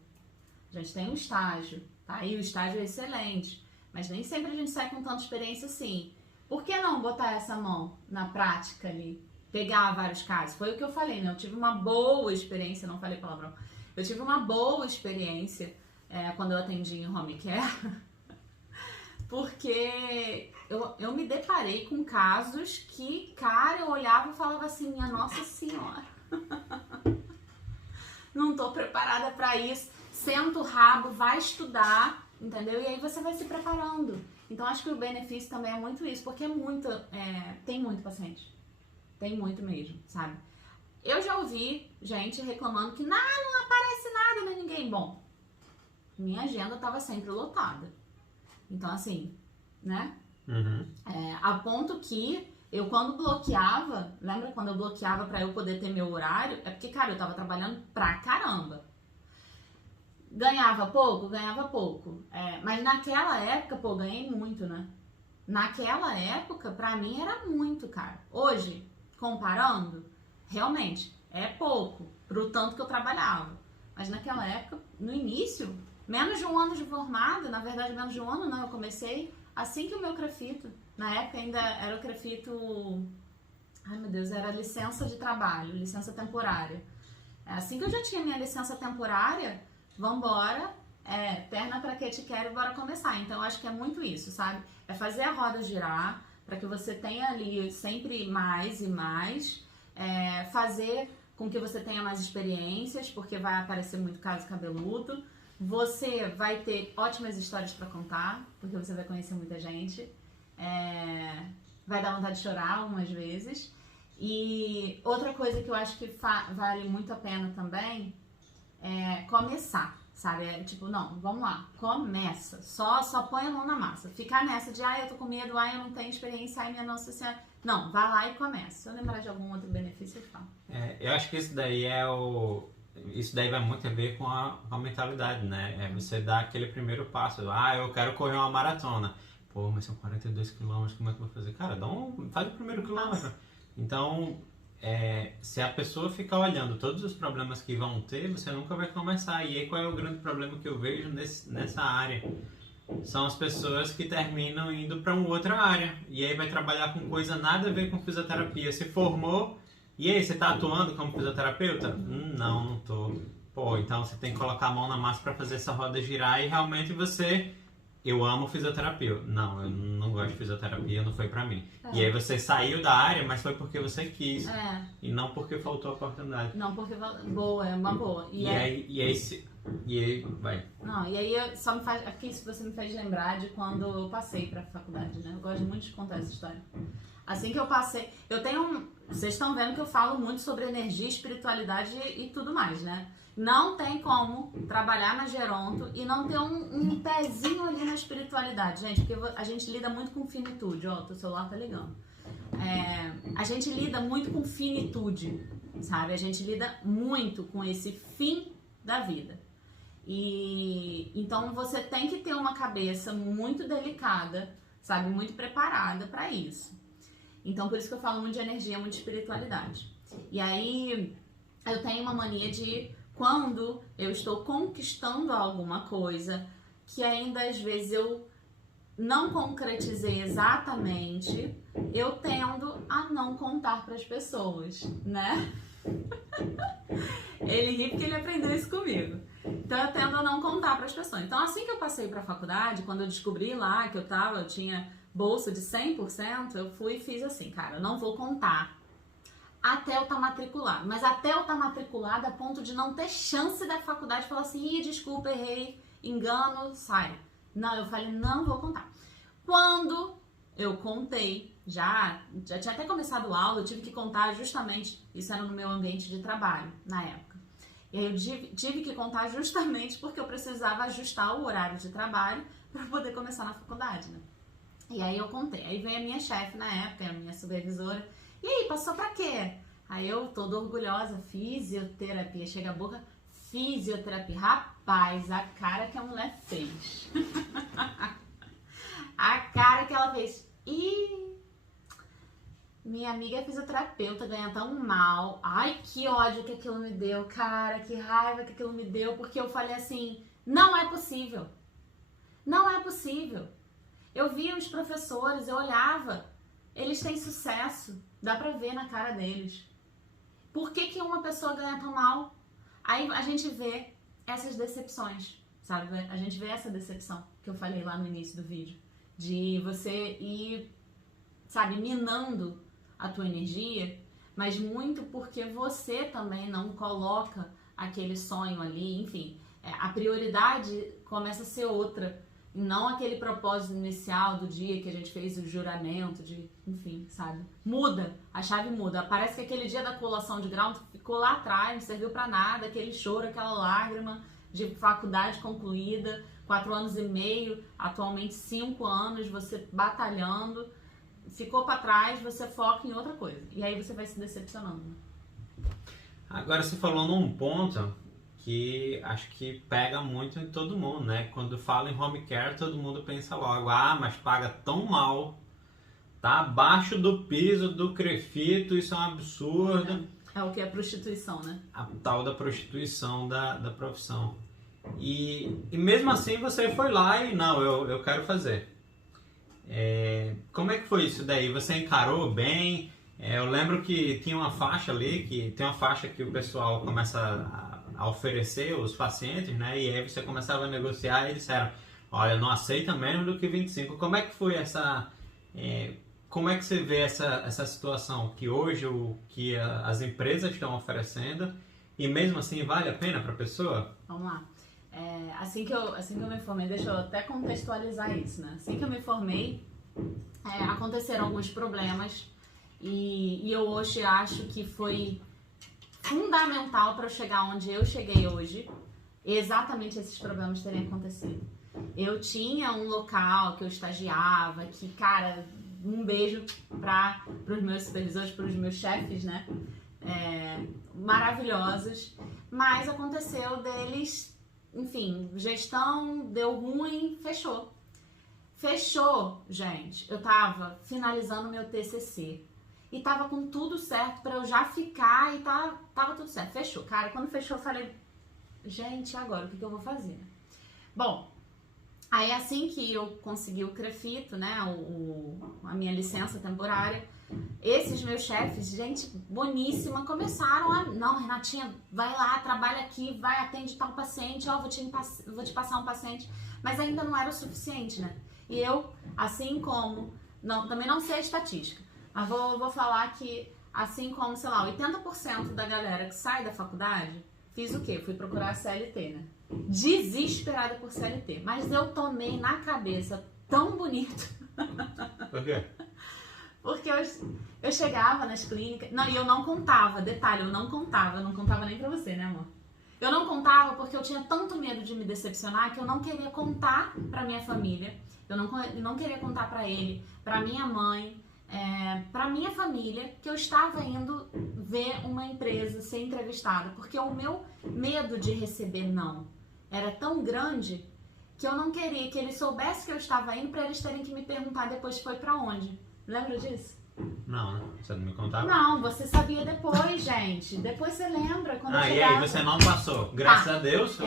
A gente tem um estágio, tá? E o estágio é excelente, mas nem sempre a gente sai com tanta experiência assim. Por que não botar essa mão na prática ali? Pegar vários casos. Foi o que eu falei, né? Eu tive uma boa experiência, não falei palavrão. Eu tive uma boa experiência quando eu atendi em home care, porque eu me deparei com casos que, cara, eu olhava e falava assim, minha Nossa Senhora. não tô preparada para isso. Senta o rabo, vai estudar, entendeu? E aí você vai se preparando. Então acho que o benefício também é muito isso, porque tem muito paciente. Tem muito mesmo, sabe? Eu já ouvi gente reclamando que não aparece nada nem ninguém. Bom, minha agenda tava sempre lotada. Então assim, né? A ponto que eu quando bloqueava, lembra quando eu bloqueava pra eu poder ter meu horário? É porque, cara, eu tava trabalhando pra caramba. Ganhava pouco. Mas naquela época, pô, ganhei muito, né? Naquela época, pra mim era muito, cara. Hoje, comparando, realmente, é pouco pro tanto que eu trabalhava. Mas naquela época, no início, menos de um ano de formada, na verdade, menos de um ano não, eu comecei assim que o meu crefito, na época ainda era o crefito, ai meu Deus, era licença de trabalho, licença temporária. Assim que eu já tinha minha licença temporária, vambora, perna pra que te quero, bora começar. Então eu acho que é muito isso, sabe? É fazer a roda girar, para que você tenha ali sempre mais e mais, fazer com que você tenha mais experiências, porque vai aparecer muito caso cabeludo. Você vai ter ótimas histórias para contar, porque você vai conhecer muita gente. Vai dar vontade de chorar algumas vezes. E outra coisa que eu acho que vale muito a pena também é começar, sabe? Tipo, não, vamos lá, começa. Só põe a mão na massa. Ficar nessa de, eu tô com medo, eu não tenho experiência, minha Nossa Senhora. Não, vai lá e começa. Se eu lembrar de algum outro benefício, eu falo. Eu acho que isso daí Isso daí vai muito a ver com a mentalidade, né? É você dar aquele primeiro passo. Eu quero correr uma maratona. Pô, mas são 42 quilômetros, como é que eu vou fazer? Cara, faz o primeiro quilômetro. Então, se a pessoa ficar olhando todos os problemas que vão ter, você nunca vai começar. E aí, qual é o grande problema que eu vejo nessa área? São as pessoas que terminam indo para uma outra área. E aí vai trabalhar com coisa nada a ver com fisioterapia. Se formou, e aí, você tá atuando como fisioterapeuta? Não tô. Pô, então você tem que colocar a mão na massa para fazer essa roda girar e realmente eu amo fisioterapia. Não, eu não gosto de fisioterapia, não foi pra mim. E aí você saiu da área, mas foi porque você quis. E não porque faltou a oportunidade. Não porque... Boa, é uma boa. E aí, vai. Não, e aí só me faz... É porque isso você me fez lembrar de quando eu passei pra faculdade, né? Eu gosto muito de contar essa história. Assim que eu passei... Vocês estão vendo que eu falo muito sobre energia, espiritualidade e tudo mais, né? Não tem como trabalhar na Geronto e não ter um pezinho ali na espiritualidade, gente, porque a gente lida muito com finitude. Ó, teu celular tá ligando. A gente lida muito com finitude, sabe? A gente lida muito com esse fim da vida. E então você tem que ter uma cabeça muito delicada, sabe? Muito preparada para isso. Então por isso que eu falo muito de energia, muito de espiritualidade. E aí eu tenho uma mania de... Quando eu estou conquistando alguma coisa que ainda às vezes eu não concretizei exatamente, eu tendo a não contar para as pessoas, né? Ele ri porque ele aprendeu isso comigo. Então eu tendo a não contar para as pessoas. Então assim que eu passei para a faculdade, quando eu descobri lá que eu tinha bolsa de 100%, eu fui e fiz assim, cara, eu não vou contar até eu estar matriculado. Mas até eu estar matriculado a ponto de não ter chance da faculdade falar assim, desculpa, errei, engano, sai. Não, eu falei, não vou contar. Quando eu contei, já tinha até começado a aula, eu tive que contar justamente, isso era no meu ambiente de trabalho, na época. E aí eu tive que contar justamente porque eu precisava ajustar o horário de trabalho para poder começar na faculdade, né? E aí eu contei. Aí veio a minha chefe na época, a minha supervisora. E aí, passou pra quê? Aí eu, toda orgulhosa, fisioterapia. Chega a boca, fisioterapia. Rapaz, a cara que a mulher fez. A cara que ela fez. Ih, minha amiga é fisioterapeuta, ganha tão mal. Ai, que ódio que aquilo me deu, cara. Que raiva que aquilo me deu. Porque eu falei assim, não é possível. Não é possível. Eu via os professores, eu olhava, eles têm sucesso, dá pra ver na cara deles. Por que uma pessoa ganha tão mal? Aí a gente vê essas decepções, sabe? A gente vê essa decepção que eu falei lá no início do vídeo, de você ir, sabe, minando a tua energia, mas muito porque você também não coloca aquele sonho ali, enfim, a prioridade começa a ser outra. E não aquele propósito inicial do dia que a gente fez o juramento, enfim, sabe? Muda, a chave muda. Parece que aquele dia da colação de grau ficou lá atrás, não serviu pra nada, aquele choro, aquela lágrima de faculdade concluída, 4 anos e meio, atualmente 5 anos, você batalhando, ficou pra trás, você foca em outra coisa. E aí você vai se decepcionando. Agora você falou num ponto que acho que pega muito em todo mundo, né? Quando fala em home care, todo mundo pensa logo, mas paga tão mal, tá abaixo do piso do Crefito, isso é um absurdo. É o que é prostituição, né? A tal da prostituição da profissão. E mesmo assim você foi lá e, não, eu quero fazer. Como é que foi isso daí? Você encarou bem? Eu lembro que tinha uma faixa ali, que tem uma faixa que o pessoal começa a oferecer os pacientes, né? E aí você começava a negociar e disseram, olha, não aceita menos do que 25. Como é que foi como é que você vê essa situação que hoje que as empresas estão oferecendo e mesmo assim vale a pena para a pessoa? Vamos lá. Assim que eu me formei, deixa eu até contextualizar isso, né? Assim que eu me formei, aconteceram alguns problemas e eu hoje acho que foi fundamental para eu chegar onde eu cheguei hoje, exatamente esses problemas terem acontecido. Eu tinha um local que eu estagiava, que, cara, um beijo para os meus supervisores, para os meus chefes, né? Maravilhosos, mas aconteceu deles, enfim, gestão deu ruim, fechou, gente. Eu tava finalizando meu TCC e tava com tudo certo pra eu já ficar e tava tudo certo, fechou. Cara, quando fechou eu falei, gente, agora o que eu vou fazer? Bom, aí assim que eu consegui o Crefito, né, a minha licença temporária, esses meus chefes, gente boníssima, começaram não, Renatinha, vai lá, trabalha aqui, vai, atende tal paciente, vou te passar um paciente, mas ainda não era o suficiente, né? E eu, assim como, também não sei a estatística, mas vou falar que, assim como, sei lá, 80% da galera que sai da faculdade, fiz o quê? Fui procurar a CLT, né? Desesperada por CLT, mas eu tomei na cabeça tão bonito. Por quê? Porque eu chegava nas clínicas... Não, e eu não contava, detalhe, eu não contava nem pra você, né, amor? Eu não contava porque eu tinha tanto medo de me decepcionar que eu não queria contar pra minha família, eu não queria contar pra ele, pra minha mãe, pra minha família, que eu estava indo ver uma empresa ser entrevistada, porque o meu medo de receber não era tão grande que eu não queria que ele soubesse que eu estava indo pra eles terem que me perguntar depois foi pra onde. Lembra disso? Não, você não me contava? Não, você sabia depois, gente. Depois você lembra quando eu chegava... E aí você não passou, graças a Deus?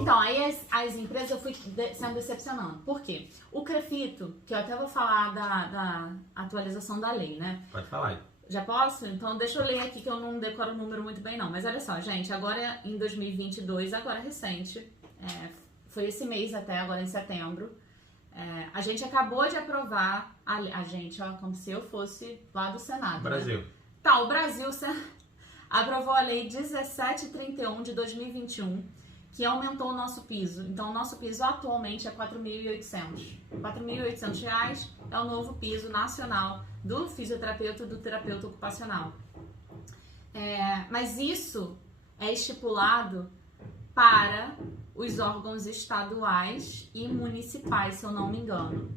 Então, aí as empresas eu fui sendo decepcionando. Por quê? O Crefito, que eu até vou falar da atualização da lei, né? Pode falar aí. Já posso? Então deixa eu ler aqui que eu não decoro o número muito bem não. Mas olha só, gente, agora em 2022, agora recente, foi esse mês até, agora em setembro, a gente acabou de aprovar, a gente, ó, como se eu fosse lá do Senado. Brasil. Né? Tá, o Brasil aprovou a lei 1731 de 2021, que aumentou o nosso piso. Então, o nosso piso atualmente é R$ 4.800. R$ 4.800 é o novo piso nacional do fisioterapeuta e do terapeuta ocupacional. Mas isso é estipulado para os órgãos estaduais e municipais, se eu não me engano.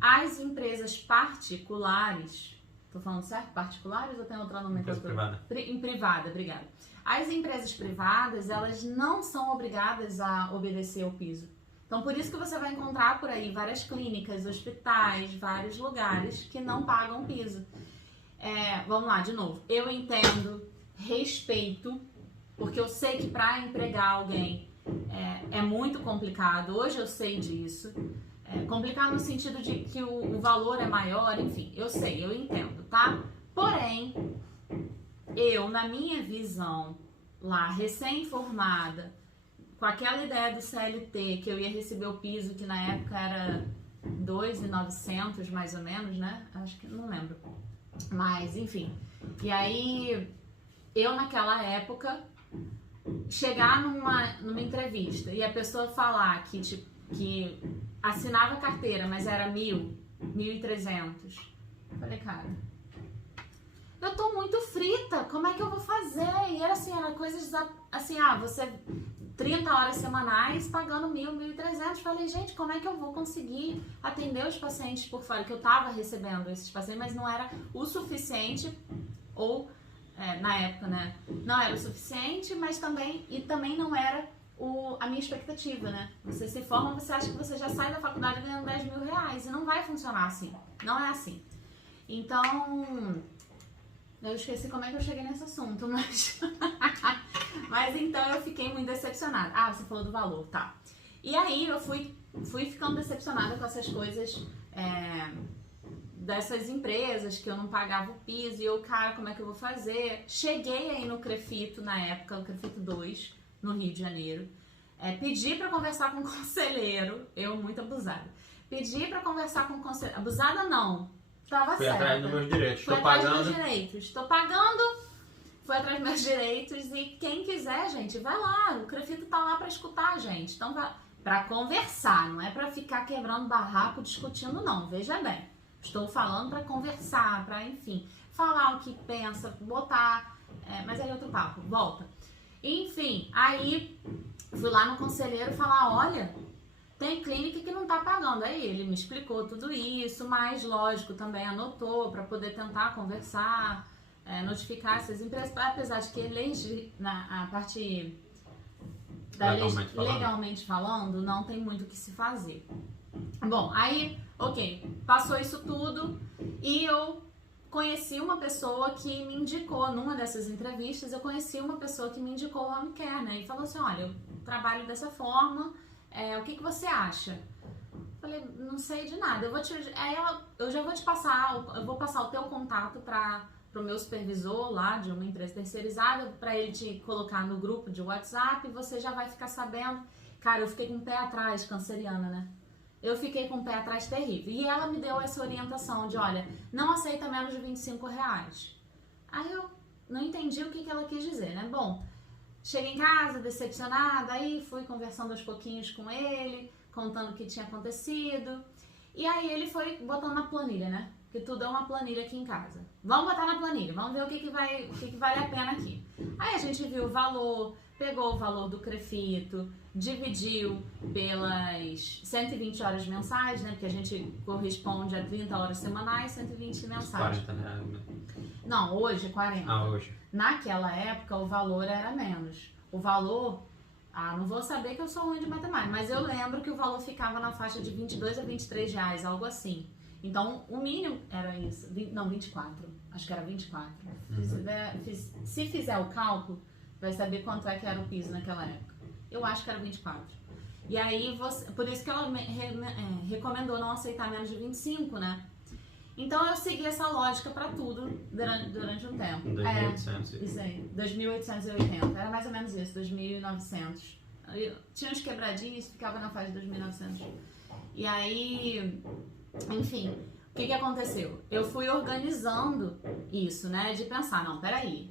As empresas particulares, tô falando certo? Particulares ou tem outra nomenclatura? Em privada, obrigada. As empresas privadas, elas não são obrigadas a obedecer ao piso. Então, por isso que você vai encontrar por aí várias clínicas, hospitais, vários lugares que não pagam piso. Vamos lá, de novo. Eu entendo, respeito, porque eu sei que para empregar alguém é muito complicado. Hoje eu sei disso. Complicado no sentido de que o valor é maior, enfim, eu sei, eu entendo, tá? Porém, eu, na minha visão, lá, recém-formada, com aquela ideia do CLT, que eu ia receber o piso, que na época era 2.900, mais ou menos, né? Acho que, não lembro. Mas, enfim. E aí, eu naquela época, chegar numa entrevista e a pessoa falar que assinava carteira, mas era 1.000, 1.300. Eu falei, cara, eu tô muito frita, como é que eu vou fazer? E era assim, era coisas assim, você 30 horas semanais pagando 1.000, 1.300. Falei, gente, como é que eu vou conseguir atender os pacientes por fora? Que eu tava recebendo esses pacientes, mas não era o suficiente, ou na época, né? Não era o suficiente, mas também não era a minha expectativa, né? Você se forma, você acha que você já sai da faculdade ganhando 10 mil reais, e não vai funcionar assim, não é assim. Então, eu esqueci como é que eu cheguei nesse assunto, mas mas então eu fiquei muito decepcionada. Ah, você falou do valor, tá. E aí eu fui ficando decepcionada com essas coisas, dessas empresas que eu não pagava o piso, e eu, cara, como é que eu vou fazer? Cheguei aí no Crefito, na época, o Crefito 2, no Rio de Janeiro, pedi pra conversar com um conselheiro, eu muito abusada, pedi pra conversar com um conselheiro, abusada não, tava certa. Fui atrás dos meus direitos, tô pagando, fui atrás dos meus direitos, e quem quiser, gente, vai lá, o Crefito tá lá pra escutar a gente, então vai pra conversar, não é pra ficar quebrando barraco, discutindo não, veja bem. Estou falando para conversar, para, enfim, falar o que pensa, botar, mas aí é outro papo, volta. Enfim, aí fui lá no conselheiro falar, olha, tem clínica que não tá pagando. Aí ele me explicou tudo isso, mas lógico, também anotou para poder tentar conversar, notificar essas empresas, apesar de que a parte da legalmente falando, não tem muito o que se fazer. Bom, aí, ok, passou isso tudo e eu conheci uma pessoa que me indicou, numa dessas entrevistas, eu conheci uma pessoa que me indicou o home care, né? E falou assim, olha, eu trabalho dessa forma, o que você acha? Falei, não sei de nada, eu já vou te passar, eu vou passar o teu contato para o meu supervisor lá de uma empresa terceirizada, para ele te colocar no grupo de WhatsApp, e você já vai ficar sabendo. Cara, eu fiquei com o pé atrás, canceriana, né? Eu fiquei com o pé atrás terrível. E ela me deu essa orientação de, olha, não aceita menos de 25 reais. Aí eu não entendi o que ela quis dizer, né? Bom, cheguei em casa decepcionada, aí fui conversando aos pouquinhos com ele, contando o que tinha acontecido. E aí ele foi botando na planilha, né? Que tudo é uma planilha aqui em casa. Vamos botar na planilha, vamos ver o que vale a pena aqui. Aí a gente viu o valor, pegou o valor do Crefito, dividiu pelas 120 horas mensais, né? Porque a gente corresponde a 30 horas semanais, 120 mensais. 40 reais. Não, hoje 40. Ah, hoje. Naquela época o valor era menos. O valor, não vou saber que eu sou ruim de matemática, mas eu lembro que o valor ficava na faixa de 22 a 23 reais, algo assim. Então, o mínimo era isso. 24. Acho que era 24. Se fizer o cálculo, vai saber quanto é que era o piso naquela época. Eu acho que era 24. E aí, por isso que ela recomendou não aceitar menos de 25, né? Então, eu segui essa lógica pra tudo durante um tempo. 2.800. Isso aí, 2.880. Era mais ou menos isso, 2.900. Tinha uns quebradinhos, ficava na faixa de 2.900. E aí, enfim, o que aconteceu? Eu fui organizando isso, né? De pensar, não, peraí.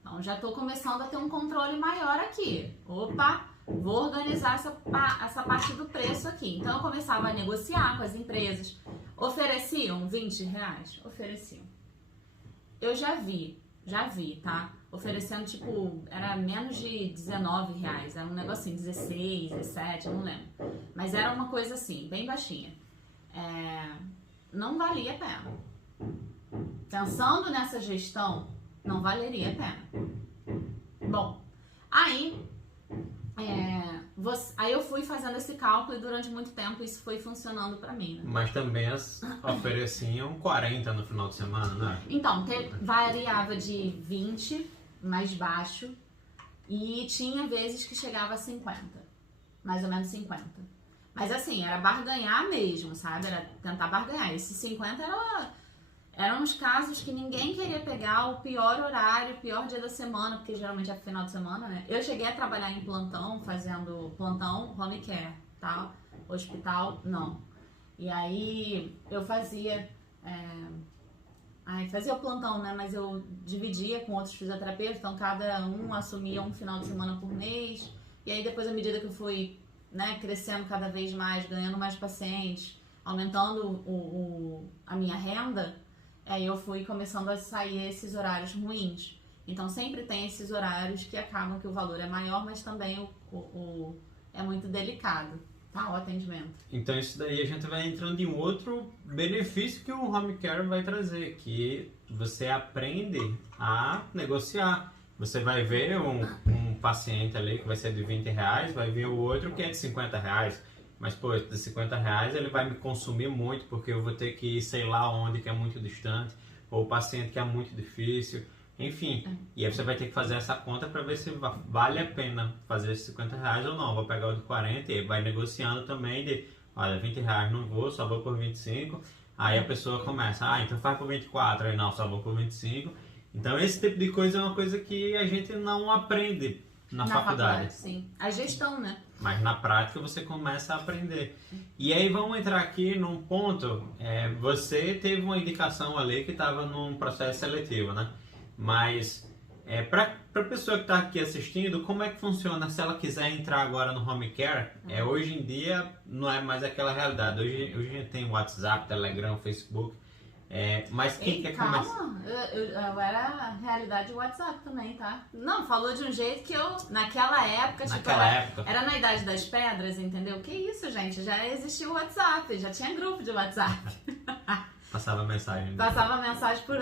Então, já tô começando a ter um controle maior aqui. Opa, vou organizar essa parte do preço aqui. Então, eu começava a negociar com as empresas. Ofereciam 20 reais? Ofereciam. Eu já vi, tá? Oferecendo, tipo, era menos de 19 reais. Era um negocinho, 16, 17, eu não lembro. Mas era uma coisa assim, bem baixinha. Não valia a pena. Pensando nessa gestão, não valeria a pena. Bom, aí eu fui fazendo esse cálculo e durante muito tempo isso foi funcionando pra mim, né? Mas também ofereciam 40 no final de semana, né? Então, variava de 20, mais baixo, e tinha vezes que chegava a 50, mais ou menos 50. Mas assim, era barganhar mesmo, sabe? Era tentar barganhar. Esses 50 eram uns casos que ninguém queria pegar o pior horário, o pior dia da semana, porque geralmente é final de semana, né? Eu cheguei a trabalhar em plantão, fazendo plantão home care, tá? Hospital, não. E aí eu fazia Ai, fazia o plantão, né? Mas eu dividia com outros fisioterapeutas, então cada um assumia um final de semana por mês. E aí depois, à medida que eu fui, né, crescendo cada vez mais, ganhando mais pacientes, aumentando a minha renda, aí eu fui começando a sair esses horários ruins. Então sempre tem esses horários que acabam que o valor é maior, mas também é muito delicado, tá? O atendimento. Então isso daí a gente vai entrando em outro benefício que o home care vai trazer, que você aprende a negociar. Você vai ver um paciente ali que vai ser de R$20, vai ver o outro que é de R$50. Mas, pô, de R$50 ele vai me consumir muito, porque eu vou ter que ir sei lá onde, que é muito distante, ou o paciente que é muito difícil, enfim. E aí você vai ter que fazer essa conta para ver se vale a pena fazer esses R$50 ou não. Vou pegar o de 40 e vai negociando também de, olha, R$20 não vou, só vou por 25. Aí a pessoa começa, então faz por 24, aí não, só vou por 25. Então esse tipo de coisa é uma coisa que a gente não aprende na faculdade. Sim. A gestão, né? Mas na prática você começa a aprender. E aí vamos entrar aqui num ponto, você teve uma indicação ali que estava num processo seletivo, né? Mas para a pessoa que está aqui assistindo, como é que funciona se ela quiser entrar agora no home care? Hoje em dia não é mais aquela realidade. Hoje a gente tem WhatsApp, Telegram, Facebook. Mas quem quer começar? Calma, eu era realidade do WhatsApp também, tá? Não, falou de um jeito que eu, naquela época, era na idade das pedras, entendeu? Que isso, gente? Já existia o WhatsApp, já tinha grupo de WhatsApp. Passava mensagem. Passava mensagem por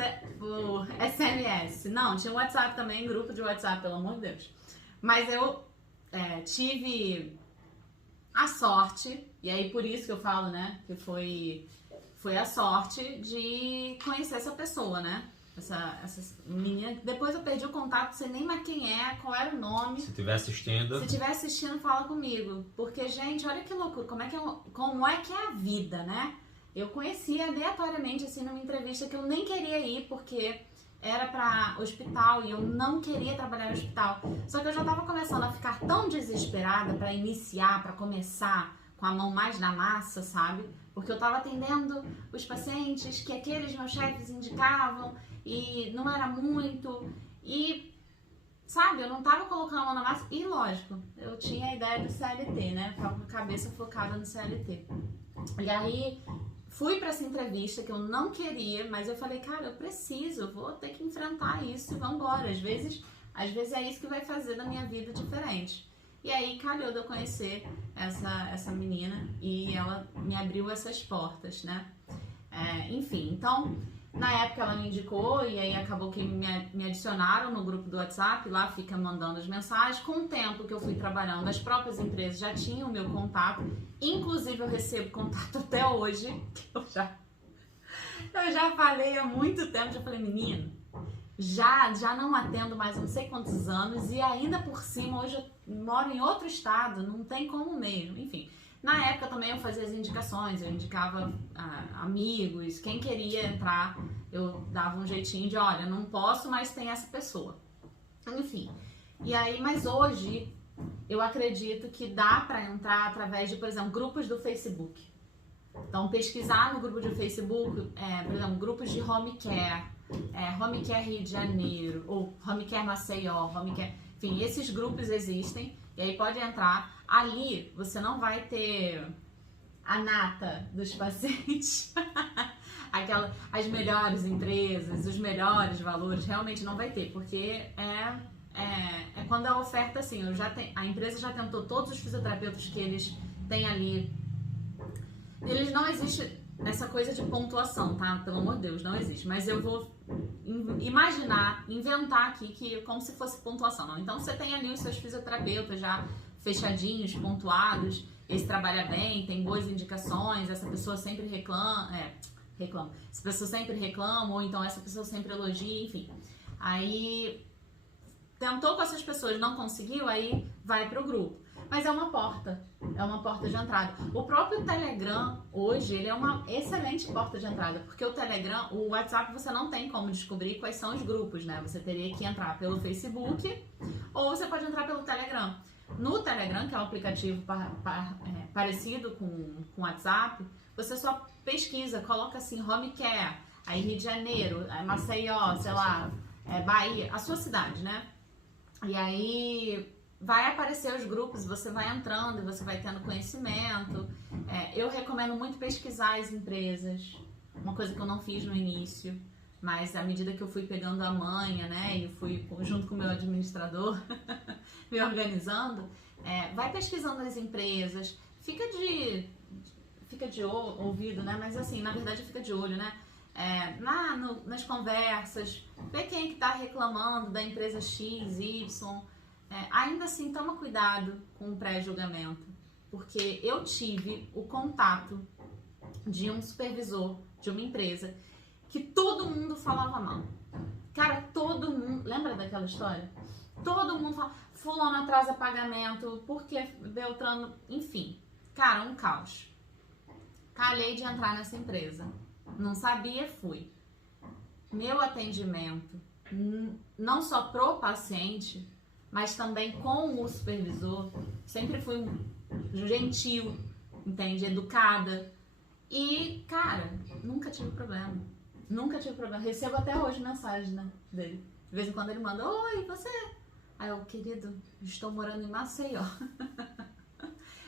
SMS. Não, tinha WhatsApp também, grupo de WhatsApp, pelo amor de Deus. Mas eu tive a sorte, e aí por isso que eu falo, né, que foi a sorte de conhecer essa pessoa, né? Essa menina. Depois eu perdi o contato, não sei nem mais quem é, qual era o nome. Se estiver assistindo. Se estiver assistindo, fala comigo. Porque, gente, olha que loucura. Como é que é a vida, né? Eu conheci aleatoriamente, assim, numa entrevista que eu nem queria ir, porque era pra hospital e eu não queria trabalhar no hospital. Só que eu já tava começando a ficar tão desesperada pra iniciar, pra começar com a mão mais na massa, sabe? Porque eu tava atendendo os pacientes que aqueles meus chefes indicavam e não era muito. E, sabe, eu não tava colocando a mão na massa. E, lógico, eu tinha a ideia do CLT, né? Tava com a cabeça focada no CLT. E aí, fui pra essa entrevista que eu não queria, mas eu falei, cara, eu preciso, vou ter que enfrentar isso e vambora. Às vezes é isso que vai fazer da minha vida diferente. E aí calhou de eu conhecer essa menina e ela me abriu essas portas, né? Enfim, então, na época ela me indicou e aí acabou que me adicionaram no grupo do WhatsApp, lá fica mandando as mensagens. Com o tempo que eu fui trabalhando, as próprias empresas já tinham o meu contato, inclusive eu recebo contato até hoje, que eu já falei há muito tempo, já falei, menino, já não atendo mais não sei quantos anos e ainda por cima hoje eu moro em outro estado, não tem como mesmo, enfim. Na época também eu fazia as indicações, eu indicava amigos, quem queria entrar, eu dava um jeitinho de, olha, não posso, mas tem essa pessoa. Enfim, e aí, mas hoje eu acredito que dá para entrar através de, por exemplo, grupos do Facebook. Então pesquisar no grupo de Facebook, por exemplo, grupos de home care, Home Care Rio de Janeiro, ou Home Care Maceió, Home Care... Enfim, esses grupos existem, e aí pode entrar. Ali você não vai ter a nata dos pacientes, as melhores empresas, os melhores valores, realmente não vai ter, porque é quando a oferta, assim, a empresa já tentou todos os fisioterapeutas que eles têm ali. Eles não existe essa coisa de pontuação, tá? Pelo amor de Deus, não existe. Mas eu vou inventar aqui que como se fosse pontuação. Não? Então você tem ali os seus fisioterapeutas já fechadinhos, pontuados. Esse trabalha bem, tem boas indicações, essa pessoa sempre reclama. Essa pessoa sempre reclama, ou então essa pessoa sempre elogia, enfim. Aí tentou com essas pessoas, não conseguiu, aí vai pro grupo. Mas é uma porta de entrada. O próprio Telegram, hoje, ele é uma excelente porta de entrada, porque o Telegram, o WhatsApp, você não tem como descobrir quais são os grupos, né? Você teria que entrar pelo Facebook, ou você pode entrar pelo Telegram. No Telegram, que é um aplicativo parecido com o WhatsApp, você só pesquisa, coloca assim, home care, aí Rio de Janeiro, aí Maceió, sei lá, Bahia, a sua cidade, né? E aí vai aparecer os grupos, você vai entrando e você vai tendo conhecimento. Eu recomendo muito pesquisar as empresas, uma coisa que eu não fiz no início, mas à medida que eu fui pegando a manha, né, e fui junto com o meu administrador me organizando, vai pesquisando as empresas, fica de ouvido, né, mas assim, na verdade fica de olho, né, nas conversas, vê quem é que está reclamando da empresa X, Y. Ainda assim, toma cuidado com o pré-julgamento, porque eu tive o contato de um supervisor de uma empresa que todo mundo falava mal. Cara, todo mundo... Lembra daquela história? Todo mundo fala, fulano atrasa pagamento, porque Beltrano... Enfim, cara, um caos. Calhei de entrar nessa empresa. Não sabia, fui. Meu atendimento, não só pro paciente, mas também com o supervisor, sempre fui gentil, entende? Educada. E, cara, nunca tive problema. Nunca tive problema. Recebo até hoje mensagem, né, dele. De vez em quando ele manda, oi, você? Aí eu, querido, estou morando em Maceió.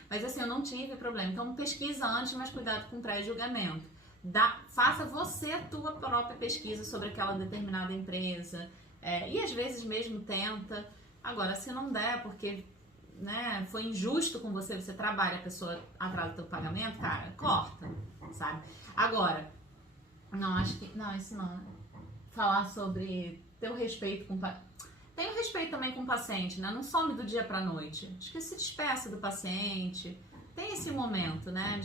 Mas assim, eu não tive problema. Então pesquisa antes, mas cuidado com o pré-julgamento. Faça você a tua própria pesquisa sobre aquela determinada empresa. E às vezes mesmo tenta. Agora, se não der, porque, né, foi injusto com você, você trabalha, a pessoa atrasa o teu pagamento, cara, corta, sabe? Agora, isso não. Falar sobre ter o respeito com o paciente. Tem o respeito também com o paciente, né? Não some do dia pra noite. Acho que se despeça do paciente. Tem esse momento, né?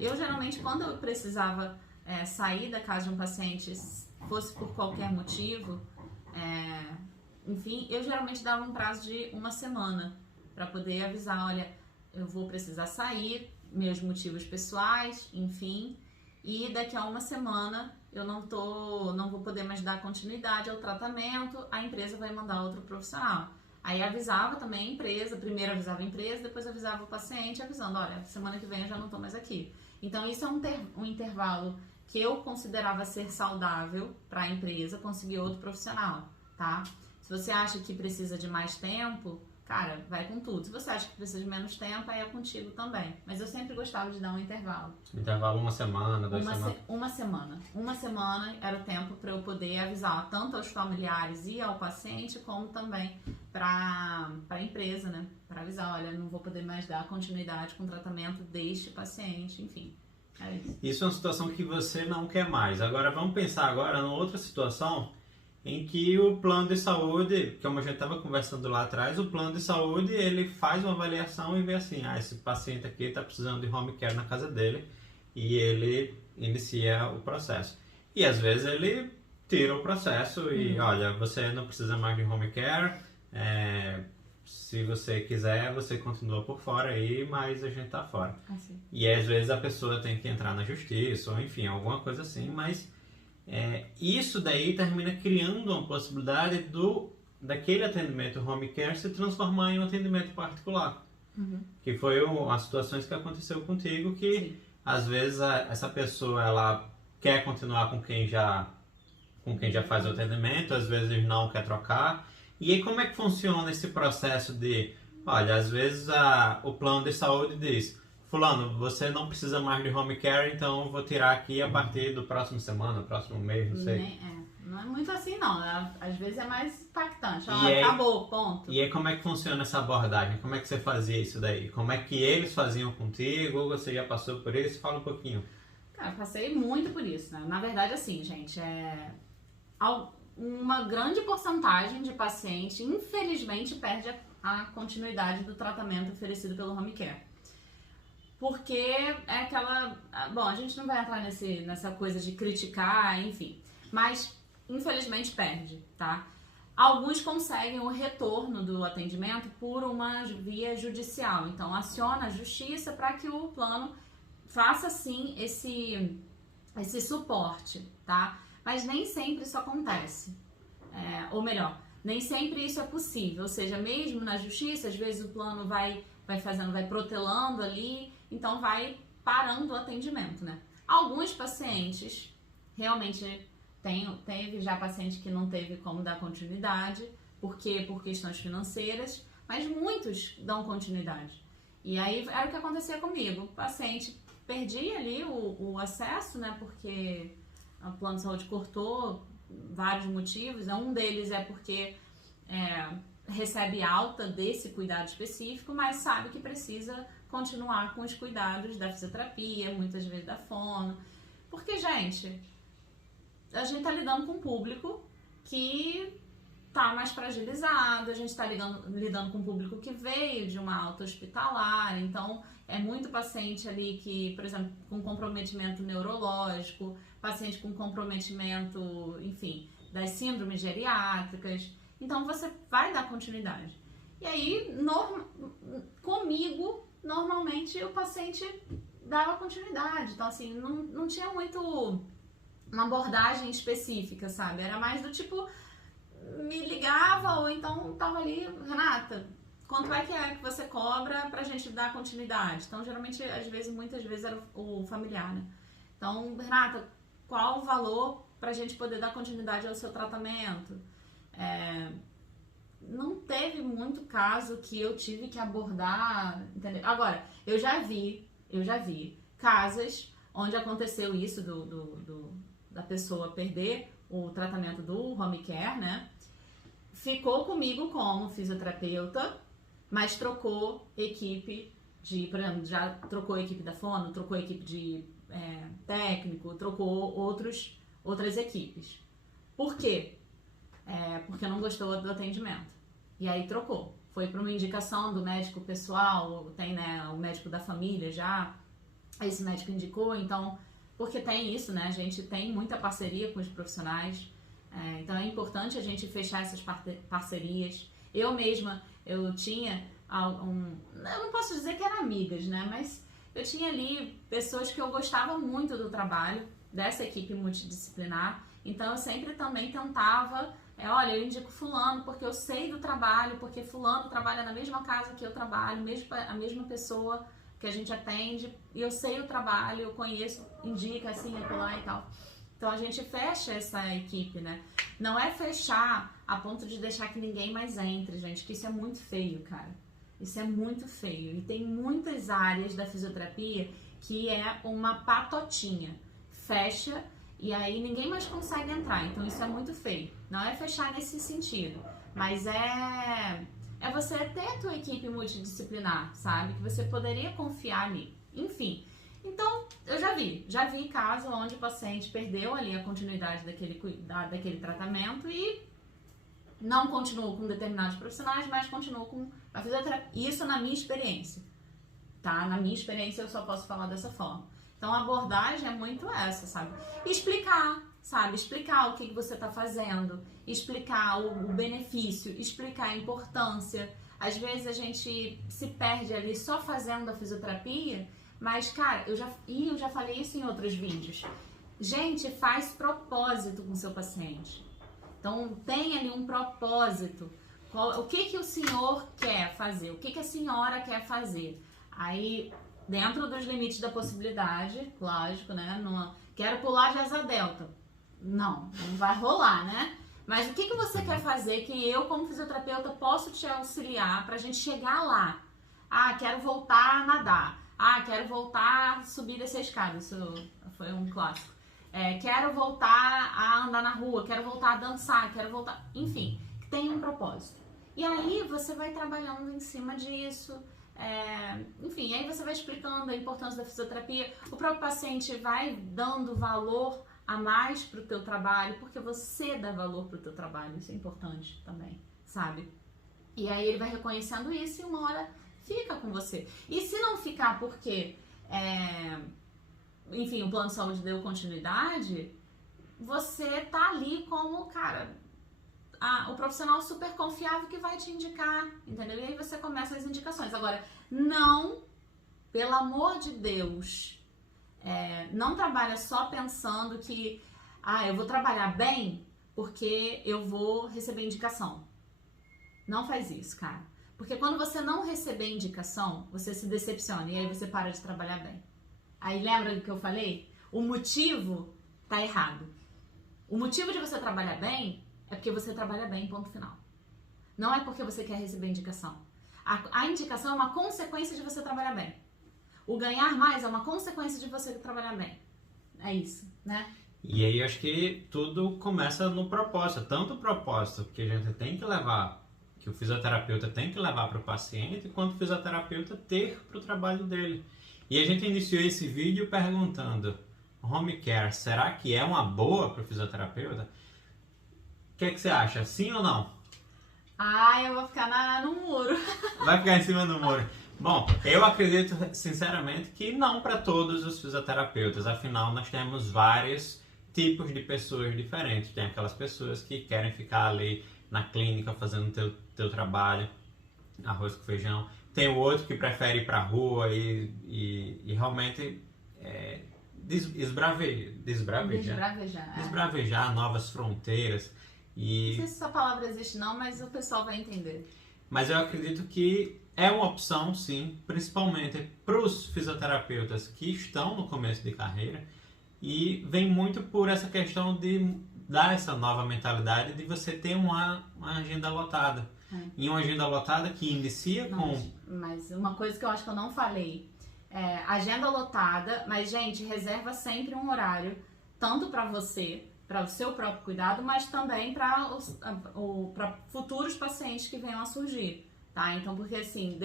Eu geralmente, quando eu precisava sair da casa de um paciente, fosse por qualquer motivo, enfim, eu geralmente dava um prazo de 1 semana para poder avisar, olha, eu vou precisar sair, meus motivos pessoais, enfim, e daqui a 1 semana eu não vou poder mais dar continuidade ao tratamento, a empresa vai mandar outro profissional. Aí avisava também a empresa, primeiro avisava a empresa, depois avisava o paciente, avisando, olha, semana que vem eu já não estou mais aqui. Então isso é um intervalo que eu considerava ser saudável para a empresa conseguir outro profissional, tá? Se você acha que precisa de mais tempo, cara, vai com tudo. Se você acha que precisa de menos tempo, aí é contigo também. Mas eu sempre gostava de dar um intervalo. Intervalo 1 semana, 2 semanas? 1 semana. 1 semana era o tempo para eu poder avisar tanto aos familiares e ao paciente, como também para a empresa, né? Para avisar, olha, não vou poder mais dar continuidade com o tratamento deste paciente, enfim. É isso. Isso é uma situação que você não quer mais. Agora, vamos pensar agora numa outra situação em que o plano de saúde, como a gente estava conversando lá atrás, o plano de saúde ele faz uma avaliação e vê assim, esse paciente aqui está precisando de home care na casa dele e ele inicia o processo. E às vezes ele tira o processo e olha, você não precisa mais de home care, se você quiser, você continua por fora aí, mas a gente tá fora. Assim. E às vezes a pessoa tem que entrar na justiça, ou enfim, alguma coisa assim, mas isso daí termina criando uma possibilidade daquele atendimento home care se transformar em um atendimento particular. Que foi as situações que aconteceu contigo, que sim, às vezes essa pessoa ela quer continuar com quem já faz o atendimento, às vezes não quer trocar. E aí como é que funciona esse processo de, olha, às vezes o plano de saúde diz, fulano, você não precisa mais de home care, então eu vou tirar aqui a partir do próximo semana, próximo mês, não sei. Não é muito assim não, às vezes é mais impactante, acabou, ponto. E aí como é que funciona essa abordagem? Como é que você fazia isso daí? Como é que eles faziam contigo? Ou você já passou por isso? Fala um pouquinho. Cara, eu passei muito por isso, né? Na verdade, assim, gente, uma grande porcentagem de paciente, infelizmente, perde a continuidade do tratamento oferecido pelo home care. Porque é aquela... Bom, a gente não vai entrar nessa coisa de criticar, enfim. Mas, infelizmente, perde, tá? Alguns conseguem o retorno do atendimento por uma via judicial. Então, aciona a justiça para que o plano faça, sim, esse suporte, tá? Mas nem sempre isso acontece. Ou melhor, nem sempre isso é possível. Ou seja, mesmo na justiça, às vezes o plano vai protelando ali, então vai parando o atendimento, né? Alguns pacientes realmente teve já paciente que não teve como dar continuidade, porque por questões financeiras, mas muitos dão continuidade. E aí era o que acontecia comigo. O paciente perdia ali o acesso, né? Porque o plano de saúde cortou vários motivos. Um deles é porque recebe alta desse cuidado específico, mas sabe que precisa continuar com os cuidados da fisioterapia, muitas vezes da fono. Porque, gente, a gente tá lidando com um público que tá mais fragilizado, a gente está lidando com um público que veio de uma alta hospitalar, então é muito paciente ali que, por exemplo, com comprometimento neurológico, paciente com comprometimento, enfim, das síndromes geriátricas, então você vai dar continuidade. E aí, comigo, normalmente o paciente dava continuidade, então assim, não tinha muito uma abordagem específica, sabe? Era mais do tipo, me ligava ou então tava ali, Renata, quanto é que você cobra pra gente dar continuidade? Então, geralmente, muitas vezes era o familiar, né? Então, Renata, qual o valor pra gente poder dar continuidade ao seu tratamento? Não teve muito caso que eu tive que abordar, entendeu? Agora, eu já vi casas onde aconteceu isso da pessoa perder o tratamento do home care, né? Ficou comigo como fisioterapeuta, mas trocou equipe por exemplo, já trocou a equipe da fono, trocou a equipe de técnico, trocou outras equipes. Por quê? Porque não gostou do atendimento. E aí trocou. Foi para uma indicação do médico pessoal, tem, né, o médico da família já, esse médico indicou, então, porque tem isso, né, a gente tem muita parceria com os profissionais, então é importante a gente fechar essas parcerias. Eu mesma, eu tinha eu não posso dizer que eram amigas, né, mas eu tinha ali pessoas que eu gostava muito do trabalho dessa equipe multidisciplinar, então eu sempre também tentava, olha, eu indico fulano porque eu sei do trabalho, porque fulano trabalha na mesma casa que eu trabalho, a mesma pessoa que a gente atende, e eu sei o trabalho, eu conheço, indica assim, acolá e tal. Então a gente fecha essa equipe, né? Não é fechar a ponto de deixar que ninguém mais entre, gente, que isso é muito feio, cara. Isso é muito feio. E tem muitas áreas da fisioterapia que é uma patotinha. Fecha e aí ninguém mais consegue entrar. Então isso é muito feio. Não é fechar nesse sentido, mas é você ter a tua equipe multidisciplinar, sabe? Que você poderia confiar ali. Enfim, então eu já vi casos onde o paciente perdeu ali a continuidade daquele tratamento e não continuou com determinados profissionais, mas continuou com a fisioterapia. Isso na minha experiência, tá? Na minha experiência eu só posso falar dessa forma. Então a abordagem é muito essa, sabe? Explicar, sabe? Explicar o que você está fazendo, explicar o benefício, explicar a importância. Às vezes a gente se perde ali só fazendo a fisioterapia, mas, cara, eu já falei isso em outros vídeos. Gente, faz propósito com o seu paciente. Então, tem ali um propósito. O que o senhor quer fazer? O que a senhora quer fazer? Aí, dentro dos limites da possibilidade, lógico, né? Quero pular de asa delta. Não vai rolar, né? Mas o que você quer fazer que eu, como fisioterapeuta, posso te auxiliar pra gente chegar lá? Quero voltar a nadar. Quero voltar a subir essa escada. Isso foi um clássico. Quero voltar a andar na rua, quero voltar a dançar, quero voltar... Enfim, tem um propósito. E aí você vai trabalhando em cima disso. Enfim, aí você vai explicando a importância da fisioterapia. O próprio paciente vai dando valor a mais pro teu trabalho, porque você dá valor pro teu trabalho. Isso é importante também, sabe? E aí ele vai reconhecendo isso e uma hora fica com você. E se não ficar porque... enfim, o plano de saúde deu continuidade, você tá ali como, cara, o profissional super confiável que vai te indicar, entendeu? E aí você começa as indicações. Agora, não, pelo amor de Deus, não trabalha só pensando que, eu vou trabalhar bem porque eu vou receber indicação. Não faz isso, cara. Porque quando você não receber indicação, você se decepciona e aí você para de trabalhar bem. Aí lembra do que eu falei? O motivo tá errado. O motivo de você trabalhar bem é porque você trabalha bem, ponto final. Não é porque você quer receber indicação. A indicação é uma consequência de você trabalhar bem. O ganhar mais é uma consequência de você trabalhar bem. É isso, né? E aí acho que tudo começa no propósito. Tanto o propósito que a gente tem que levar, que o fisioterapeuta tem que levar para o paciente, quanto o fisioterapeuta ter para o trabalho dele. E a gente iniciou esse vídeo perguntando: home care, será que é uma boa para o fisioterapeuta? O que você acha? Sim ou não? Eu vou ficar no muro. Vai ficar em cima do muro. Bom, eu acredito sinceramente que não para todos os fisioterapeutas. Afinal, nós temos vários tipos de pessoas diferentes. Tem aquelas pessoas que querem ficar ali na clínica fazendo teu trabalho, arroz com feijão. Tem o outro que prefere ir para a rua e realmente desbravejar novas fronteiras. Não sei se essa palavra existe não, mas o pessoal vai entender. Mas eu acredito que é uma opção, sim, principalmente para os fisioterapeutas que estão no começo de carreira, e vem muito por essa questão de dar essa nova mentalidade de você ter uma agenda lotada. E uma agenda lotada que inicia com... Mas uma coisa que eu acho que eu não falei, agenda lotada, mas gente, reserva sempre um horário, tanto para você, para o seu próprio cuidado, mas também para futuros pacientes que venham a surgir, tá? Então, porque assim,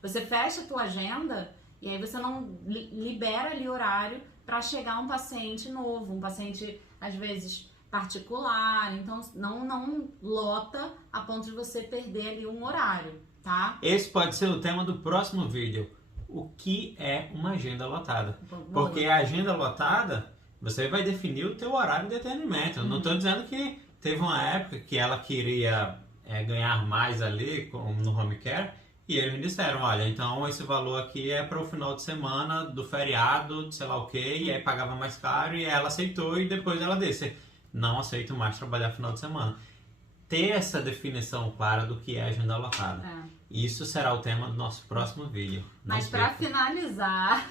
você fecha a tua agenda e aí você não libera ali horário para chegar um paciente novo, um paciente, às vezes, particular, então não lota a ponto de você perder ali um horário, tá? Esse pode ser o tema do próximo vídeo. O que é uma agenda lotada? Porque a agenda lotada, você vai definir o teu horário de atendimento. Eu não estou dizendo que teve uma época que ela queria ganhar mais ali no home care e eles me disseram, olha, então esse valor aqui é para o final de semana do feriado, de sei lá o que, e aí pagava mais caro e ela aceitou e depois ela disse, não aceito mais trabalhar final de semana. Ter essa definição clara do que é agenda lotada. Isso será o tema do nosso próximo vídeo. Mas para finalizar,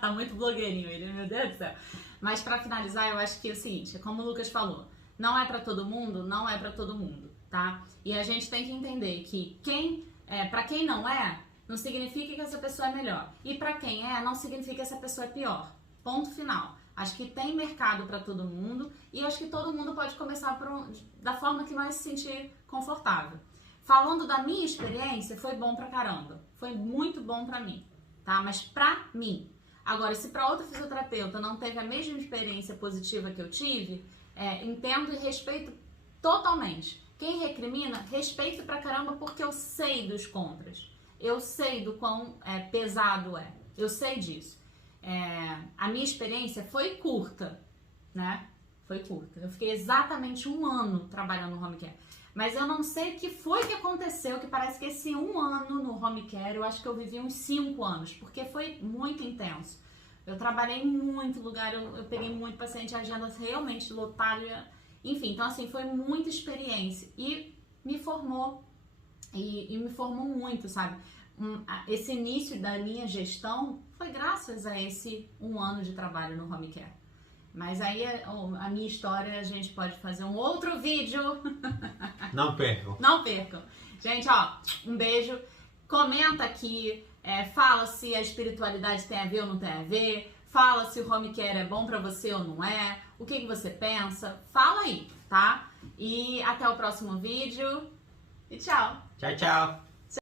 tá muito blogueirinho ele, meu Deus do céu. Mas para finalizar, eu acho que é o seguinte, como o Lucas falou, não é para todo mundo, não é para todo mundo, tá? E a gente tem que entender que para quem não é, não significa que essa pessoa é melhor. E para quem é, não significa que essa pessoa é pior. Ponto final. Acho que tem mercado para todo mundo e acho que todo mundo pode começar da forma que mais se sentir confortável. Falando da minha experiência, foi bom pra caramba. Foi muito bom pra mim, tá? Mas pra mim. Agora, se pra outro fisioterapeuta não teve a mesma experiência positiva que eu tive, entendo e respeito totalmente. Quem recrimina, respeito pra caramba porque eu sei dos contras. Eu sei do quão pesado é. Eu sei disso. A minha experiência foi curta, né? Foi curta. Eu fiquei exatamente 1 ano trabalhando no home care. Mas eu não sei o que foi que aconteceu, que parece que esse 1 ano no home care, eu acho que eu vivi uns 5 anos, porque foi muito intenso. Eu trabalhei em muito lugar, eu peguei muito paciente, agendas realmente lotadas, enfim, então assim, foi muita experiência e me formou, e me formou muito, sabe? Esse início da minha gestão foi graças a esse 1 ano de trabalho no home care. Mas aí a minha história a gente pode fazer um outro vídeo. Não percam. Não percam. Gente, ó, um beijo. Comenta aqui, fala se a espiritualidade tem a ver ou não tem a ver. Fala se o home care é bom pra você ou não é. O que você pensa. Fala aí, tá? E até o próximo vídeo. E tchau. Tchau, tchau.